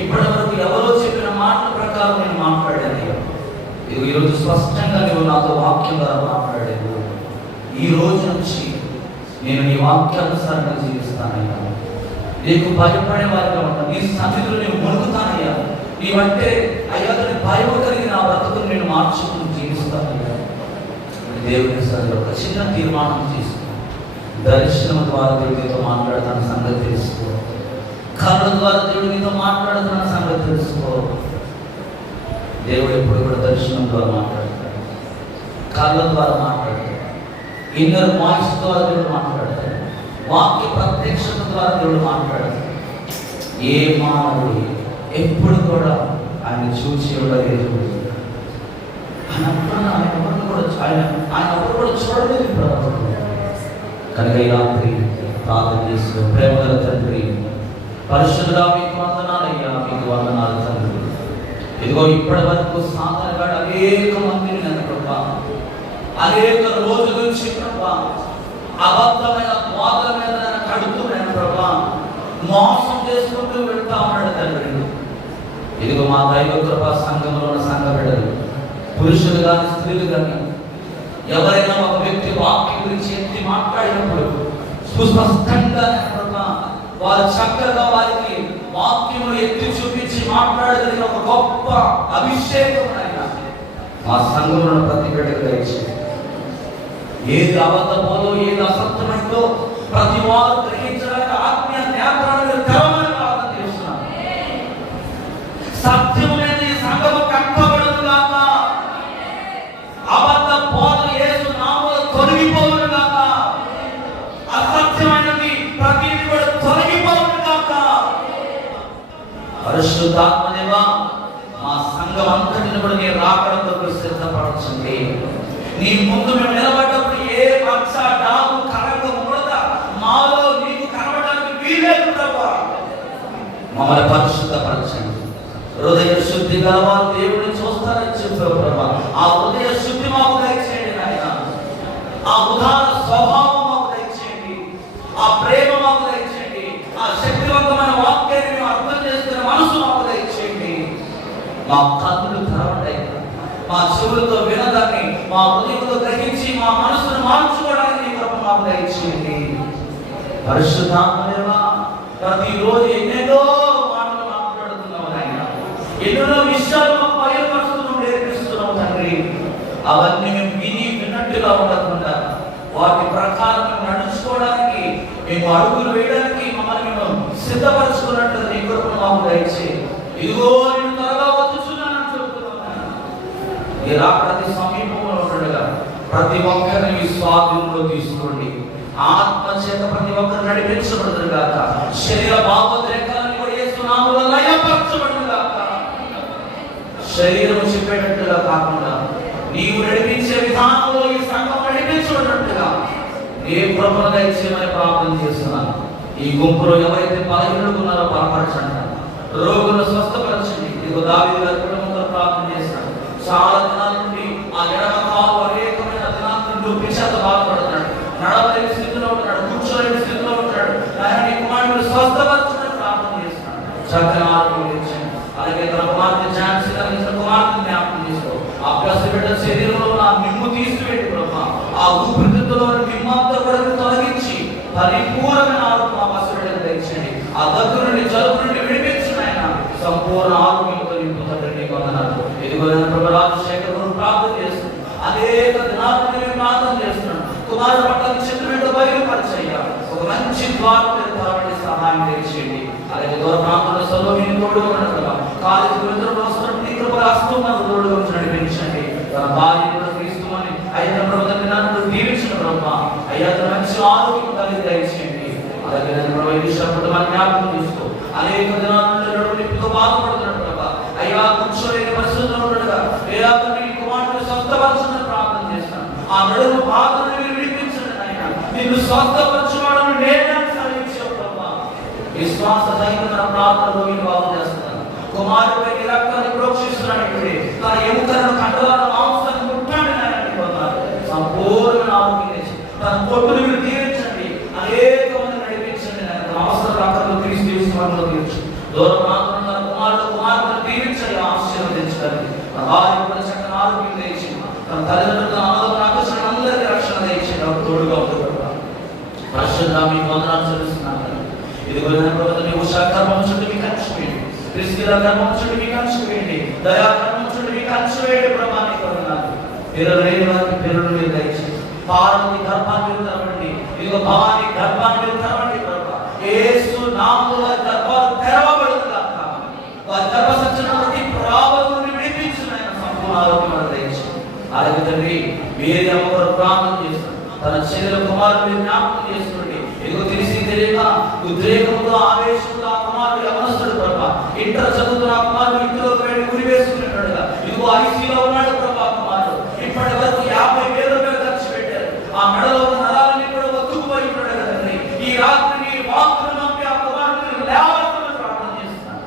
ఇప్పటి వరకు ఎవరో చెప్పిన మాటల ప్రకారం నేను మాట్లాడాను. ఇదిగో ఈరోజు స్పష్టంగా నువ్వు నాతో వాక్యం ద్వారా మాట్లాడాను. ఈ రోజు నుంచి నేను నీ వాక్యానుసారంగా జీవిస్తానయ్యా. నీకు భయపడే వారిగా ఉంటాను. నీ సన్నిధిలో నేను వణుకుతానయ్యా. నీవంటే అయ్యా భయం కలిగి నా బ్రతుకుని నేను మార్చుకుని జీవిస్తానయ్యా. దేవుని సన్నిధిలో ఒక చిన్న తీర్మానం చేసుకో. దర్శనం ద్వారా దేవుడితో మాట్లాడుతున్న సంగతి తెలుసుకో. కళ్ళ ద్వారా దేవుడితో మాట్లాడుతున్న సంగతి తెలుసుకో. దేవుడు ఎప్పుడు కూడా దర్శనం ద్వారా మాట్లాడతాడు, కళ్ళ ద్వారా మాట్లాడతాడు, ఇన్నర్ వాయిస్ ద్వారా దేవుడు మాట్లాడతాడు, వాక్య ప్రత్యక్షత ద్వారా దేవుడు మాట్లాడతాడు. ఏ మానవుడు ఎప్పుడు కూడా ఆయన చూసి ఉండలేదు, ఆయన అప్పుడు కూడా చూడలేదు ప్రభుత్వం. కనుక ఈ రాత్రి ప్రార్థన చేస్తూ, ప్రేమగల తండ్రి, పరిశుద్ధుడా మీకు వందనాలయ్యా, మీకు వందనాలు తండ్రి. ఇదిగో ఇప్పటి వరకు సాధారణంగా అనేక మందిని నేను ప్రభా, అనేక రోజుల నుంచి ప్రభా అబద్ధమైన బాధల మీద కడుతూ నేను ప్రభా మోసం చేసుకుంటూ వెళ్తా ఉన్నాడు తండ్రి. ఇదిగో మా దైవ కృపా సంఘంలో ఉన్న సంఘ బిడ్డలు, పురుషులు కానీ స్త్రీలు కానీ ఎవరైనా ఒక వ్యక్తి వాక్యం గురించి ఎత్తి మాట్లాడినప్పుడు సుస్పష్టంగా వారు చక్కగా వారికి వాక్యములు ఎత్తి చూపించి మాట్లాడగలిగిన ఒక గొప్ప అభిషేకం మా సంఘంలో ప్రతి బిడ్డకు దయచేయండి. ఏది అబద్ధమో ఏది అసత్యమైందో ప్రతి వారు గ్రహించడానికి ఆత్మీయ నేత్రాలను తెరవమని ప్రార్థన చేస్తున్నాను. సత్యం అనేది సంఘము కట్టబడును గాక, అబద్ధ బోధలు యేసు నామములో తొలగిపోవును గాక, అసత్యమైనది ప్రతిదీ కూడా తొలగిపోవును గాక. పరిశుద్ధాత్మదేవా, మా సంఘం అంతటిని కూడా నీ రాకడకు సిద్ధపరచండి. నీ ముందు మేము నిలబడ్డప్పుడు ఏ పక్ష డాగు కరగ ముడత మాలో నీకు కనబడడానికి వీలేదు ప్రభా. మమ్మల్ని పరిశుద్ధపరచండి. హృదయ శుద్ధి గలవారు దేవుడిని చూస్తారని చెప్పావు ప్రభా. ఆ హృదయ శుద్ధి మాకు దయచేయండి నాయన. ఆ ఉదార స్వభావం మాకు దయచేయండి. ఆ ప్రేమ మాకు దయచేయండి. ఆ శక్తివంతమైన వాక్యాన్ని మేము అర్థం చేసుకునే మనసు మాకు దయచేయండి. మా కన్నులు తెరవండి, మా చెవులతో వినదాన్ని మా హృదయంతో గ్రహించి మా మనసును మార్చుకోవడానికి కృప మాకు దయచేయండి. పరిశుద్ధాత్మదేవా, ప్రతిరోజు ఎన్నెన్నో మాటలు మాట్లాడుతున్నావు నాయన, ఎన్నెన్నో విషయాలు మాకు బయలుపరుస్తున్నావు, నేర్పిస్తున్నావు తండ్రి. అవన్నీ మేము విన్నట్టుగా ఉండకుండా వాటి ప్రకారం మేము నడుచుకోవడానికి, మేము అడుగులు వేయడానికి మమ్మల్ని మేము సిద్ధపరచుకున్నట్టు నీ కృప మాకు దయచేయి. ఇదిగో నేను త్వరగా వచ్చుచున్నానని చెబుతున్నాను. ఈ రాకడ సమీపంలో ఉండగా ప్రతి ఒక్కరిని మీ స్వాధీనంలో తీసుకోండి. ఆత్మ చేత ప్రతి ఒక్కరు నడిపించబడును గాక. శరీర భావోద్రేకాలను కూడా యేసు నామములో లయపరచబడును గాక. శరీరం చెప్పేటట్టుగా కాకుండా నీవు నడిపించే విధానంలో ఈ సంఘం నడిపించబడినట్టుగా ఏ కృపను దయచేయమని ప్రార్థన చేస్తున్నాను. ఈ గుంపులో ఎవరైతే బలహీనులు ఉన్నారో బలపరచండి, రోగులను స్వస్థపరచండి. ఇదిగో దావీదు గారి కుటుంబంలో ప్రార్థన చేశాడు. చాలా దినాల నుండి ఆ ఎడమ కాలు అనేకమైన దినాల నుండి పిశాచ బాధపడుతున్నాడు, నడవలేని స్థితిలో ఉంటాడు, కూర్చోలేని స్థితిలో ఉంటాడు. ఆయన నీ కుమారుడు స్వస్థపరచమని ప్రార్థన చేస్తున్నాడు. చక్కని ఆరోగ్యం ఇచ్చాడు. అలాగే తన కుమార్తె ఝాన్సీ తన కుమార్తెను జ్ఞాపకం చేసుకో. ఆ పసిబిడ్డ శరీరంలో ఉన్న నిమ్ము తీసివేయండి ప్రభా. ఆ ఊపిరితిత్తులో నిమ్మంతా కూడా తొలగించి పరిపూర్ణమైన ఆరోగ్యం ఆ పసిబిడ్డకు దయచేయండి. ఆ దగ్గర నుండి జలుబు నుండి విడిపించిన ఆయన సంపూర్ణ ఆరోగ్యంతో నింపుతాడు. నీకు వందనాలు. ఇదిగో ప్రభు రాజశేఖర్ ప్రార్థన చేస్తున్నాడు. అనేక దినాల నుండి ప్రార్థన చేస్తున్నాడు. కుమారుడు పట్ల చిత్రమేంటో బయలుపరచయ్యా. ఒక మంచి ద్వారం తెరవండి, సహాయం తెచ్చేయండి. అలాగే దూర ప్రాంతంలో సలోమిని తోడుగా ఉండగా కాలేజీ విద్యార్థులు వస్తున్నప్పుడు నీ కృప రాస్తున్నారు, తోడుగా ఉంచి నడిపించండి. తన భార్య కూడా క్రీస్తుమని అయ్యా ప్రభుత్వం దీవించిన బ్రహ్మ అయ్యా మంచి ఆరోగ్యం కలిగి దయచేయండి. అలాగే నేను కుటుంబాన్ని జ్ఞాపకం తీసుకో. అనేక దినాల నుండి నడుము నిప్పుతో బాధపడుతున్నాడు ప్రభా. అయ్యా కూర్చోలేని పరిస్థితుల్లో ఉండగా ఏ నీ కుమారుడు స్వస్థపరచమని ప్రార్థన చేస్తాను. ఆ నడుము బాధను మీరు విడిపించండి నాయన. నిన్ను స్వస్థపరచుకోవడం నేనని సహించావు ప్రభా. విశ్వాస సహితమైన ప్రార్థనలో మీరు బాగు చేస్తున్నాను. కుమారుడిపై నీ రక్తాన్ని ప్రోక్షిస్తున్నాను. ఇప్పుడే తన ఎముకలను కండరాల మాంసాన్ని ముట్టండి నాయన. సంపూర్ణ ఆరోగ్యం తెచ్చి తన పొట్టును మీరు తీర్చండి. అనేక మంది నడిపించండి నాయన. అవసరం రక్తంలో క్రీస్తు విశ్వాసంలో తీర్చండి. దూర ప్రాంతంలో తన కుమారులను దీవించండి, ఆశీర్వదించండి. తన భార్య కూడా చక్కని ఆరోగ్యం తెచ్చింది. తన తల్లిదండ్రులు అన్నదమ్ములు ఆకర్షణ అందరికీ రక్షణ తెచ్చింది. అప్పుడు తోడుగా ఉంటుంది. పరిశుద్ధంగా మీకు వందనాలు చెల్లిస్తున్నాను. ఇదిగో ప్రభుత్వం ఉషా కర్మం చుట్టూ మీకు అంచువేయండి, క్రిస్తుల కర్మం చుట్టూ మీకు అంచువేయండి, దయా కర్మం చుట్టూ మీకు అంచువేయండి. ప్రభానికి వందనాలు. పిల్లలు లేని వారికి పిల్లలు మీరు దయచేయండి. పార్వతి గర్భాన్ని మీరు తెరవండి. ఇదిగో భవాని గర్భాన్ని మీరు తెరవండి ప్రభా. యేసు నామములో వారి గర్భాలు తెరవబడును గాక. వారి గర్భసంచిలో ప్రతి ప్రాబ్లం నుండి విడిపించును. సంపూర్ణ ఆరోగ్యం దయచేయండి. అలాగే తండ్రి వేరే ఒకరు ప్రార్థన చేస్తారు, తన చెల్లెల కుమారుడు జ్ఞాపకం చేస్తుంటే ఏదో తెలిసి తెలియక ఉద్రేకంతో ఆవేశంతో ఆ కుమారుడు యవనస్తుడు ప్రభా, ఇంటర్ చదువుతున్న ఆ కుమారుడు ఇంట్లోకి వెళ్ళి ఉరి వేసుకున్నట్టుగా ఇదిగో ఐసీలో ఉన్నాడు ప్రభా. కుమారుడు ఇప్పటి వరకు 50,000 రూపాయలు ఖర్చు పెట్టారు, ఆ మెడలో ఉన్న నరాలని కూడా ఒత్తుకుపోయి ఉన్నాడు కదండి. ఈ రాత్రి నీ వాక్కును నమ్మి ఆ కుమారుడిని లేవాలని ప్రార్థన చేస్తున్నాను.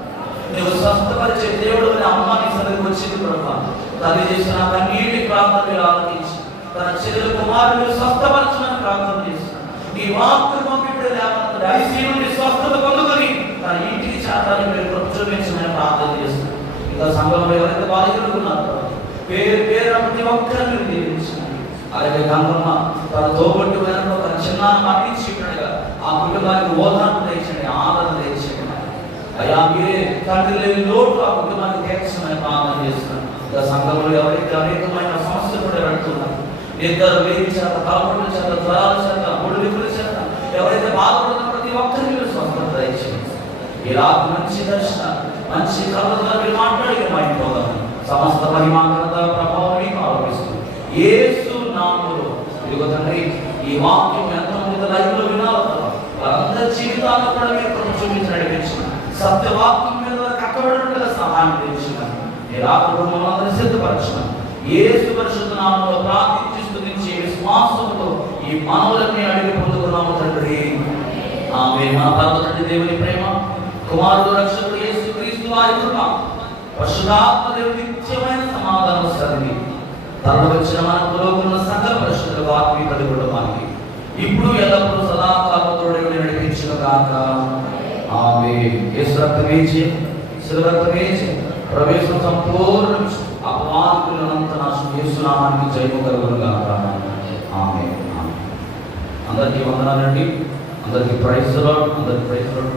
నువ్వు స్వస్థపరిచే దేవుడు అని అమ్మాని సరికి వచ్చింది ప్రభా. తల్లి చేసిన కన్నీటి ప్రార్థనలు ఆలోచించి తన చెల్లెల కుమారుడు స్వస్థపరచమని ప్రార్థన చేస్తున్నాను. నీ వాక్కును పంపిణీ లేకపోతే ఐసీ నుండి స్వస్థత పొందుకొని తన ఇంటికి చేరాలని మీరు ప్రచురించమని ప్రార్థన చేస్తున్నాను. ఇంకా సంఘంలో ఎవరైతే బాధితులు ఉన్నారో పేరు ప్రతి ఒక్కరిని దీవించండి. అలాగే గంగమ్మ తన తోబట్టు వెనక తన చిన్న మరణించినట్టుగా ఆ కుటుంబానికి ఓదార్పు తెచ్చండి, ఆదరణ తెచ్చండి. అయ్యా మీరే తండ్రి లేని లోటు ఆ కుటుంబానికి తీర్చమని ప్రార్థన చేస్తున్నాను. ఇంకా సంఘంలో ఎవరైతే అనేకమైన సమస్యలు కూడా పెడుతున్నారు, నిద్ర వేడి చేత, కాపుల చేత, జ్వరాల చేత, ఒడిదుడుకుల చేత ఎవరైతే బాధపడుతున్న ప్రతి ఒక్కరిని స్వస్థత దయచేయండి. ఈ రాత్రి మంచి దర్శన, మంచి కథతో మీరు మాట్లాడి మా ఇంట్లో సమస్త మహిమాకరత ప్రభావం మీకు ఆరోపిస్తుంది యేసు నామములో. ఇదిగో తండ్రి ఈ వాక్యం ఎంతమంది లైవ్లో వినాలో వారందరి జీవితాల్లో కూడా మీరు చూపించి నడిపించిన సత్యవాక్యం మీద కట్టబడినట్టుగా సహాయం చేసిన ఈ రాత్రి మమ్మల్ని సిద్ధపరచిన యేసు పరిశుద్ధ నామములో ప్రార్థించి స్తుతించి విశ్వాసంతో ఈ మనవులన్నీ అడిగి పొందుకున్నాము తండ్రి. ఆమేన్. మన పరమ దేవుని ప్రేమ, కుమారుడు రక్షకుడు యేసు క్రీస్తు వారి కృప, పరిశుద్ధాత్మ దేవుని నిత్యమైన సమాధానం సరిది తనలో వచ్చిన మన పురోగున్న సకల పరిశుద్ధులకు ఆత్మీయ కుటుంబానికి ఇప్పుడు ఎల్లప్పుడూ సదాకాలంతో నడిపించిన కాక. ఆమేన్. యేసు రక్తమే జయం, శిలువ రక్తమే జయం, ప్రవేశం సంపూర్ణ అపవాదులంత నాశనం యేసు నామానికి జయము కలుగును గాక. ఆమేన్. అందరికీ వందనాలండి. అందరికీ ప్రైజ్ ది లార్డ్. అందరికీ ప్రైజ్ ది లార్డ్.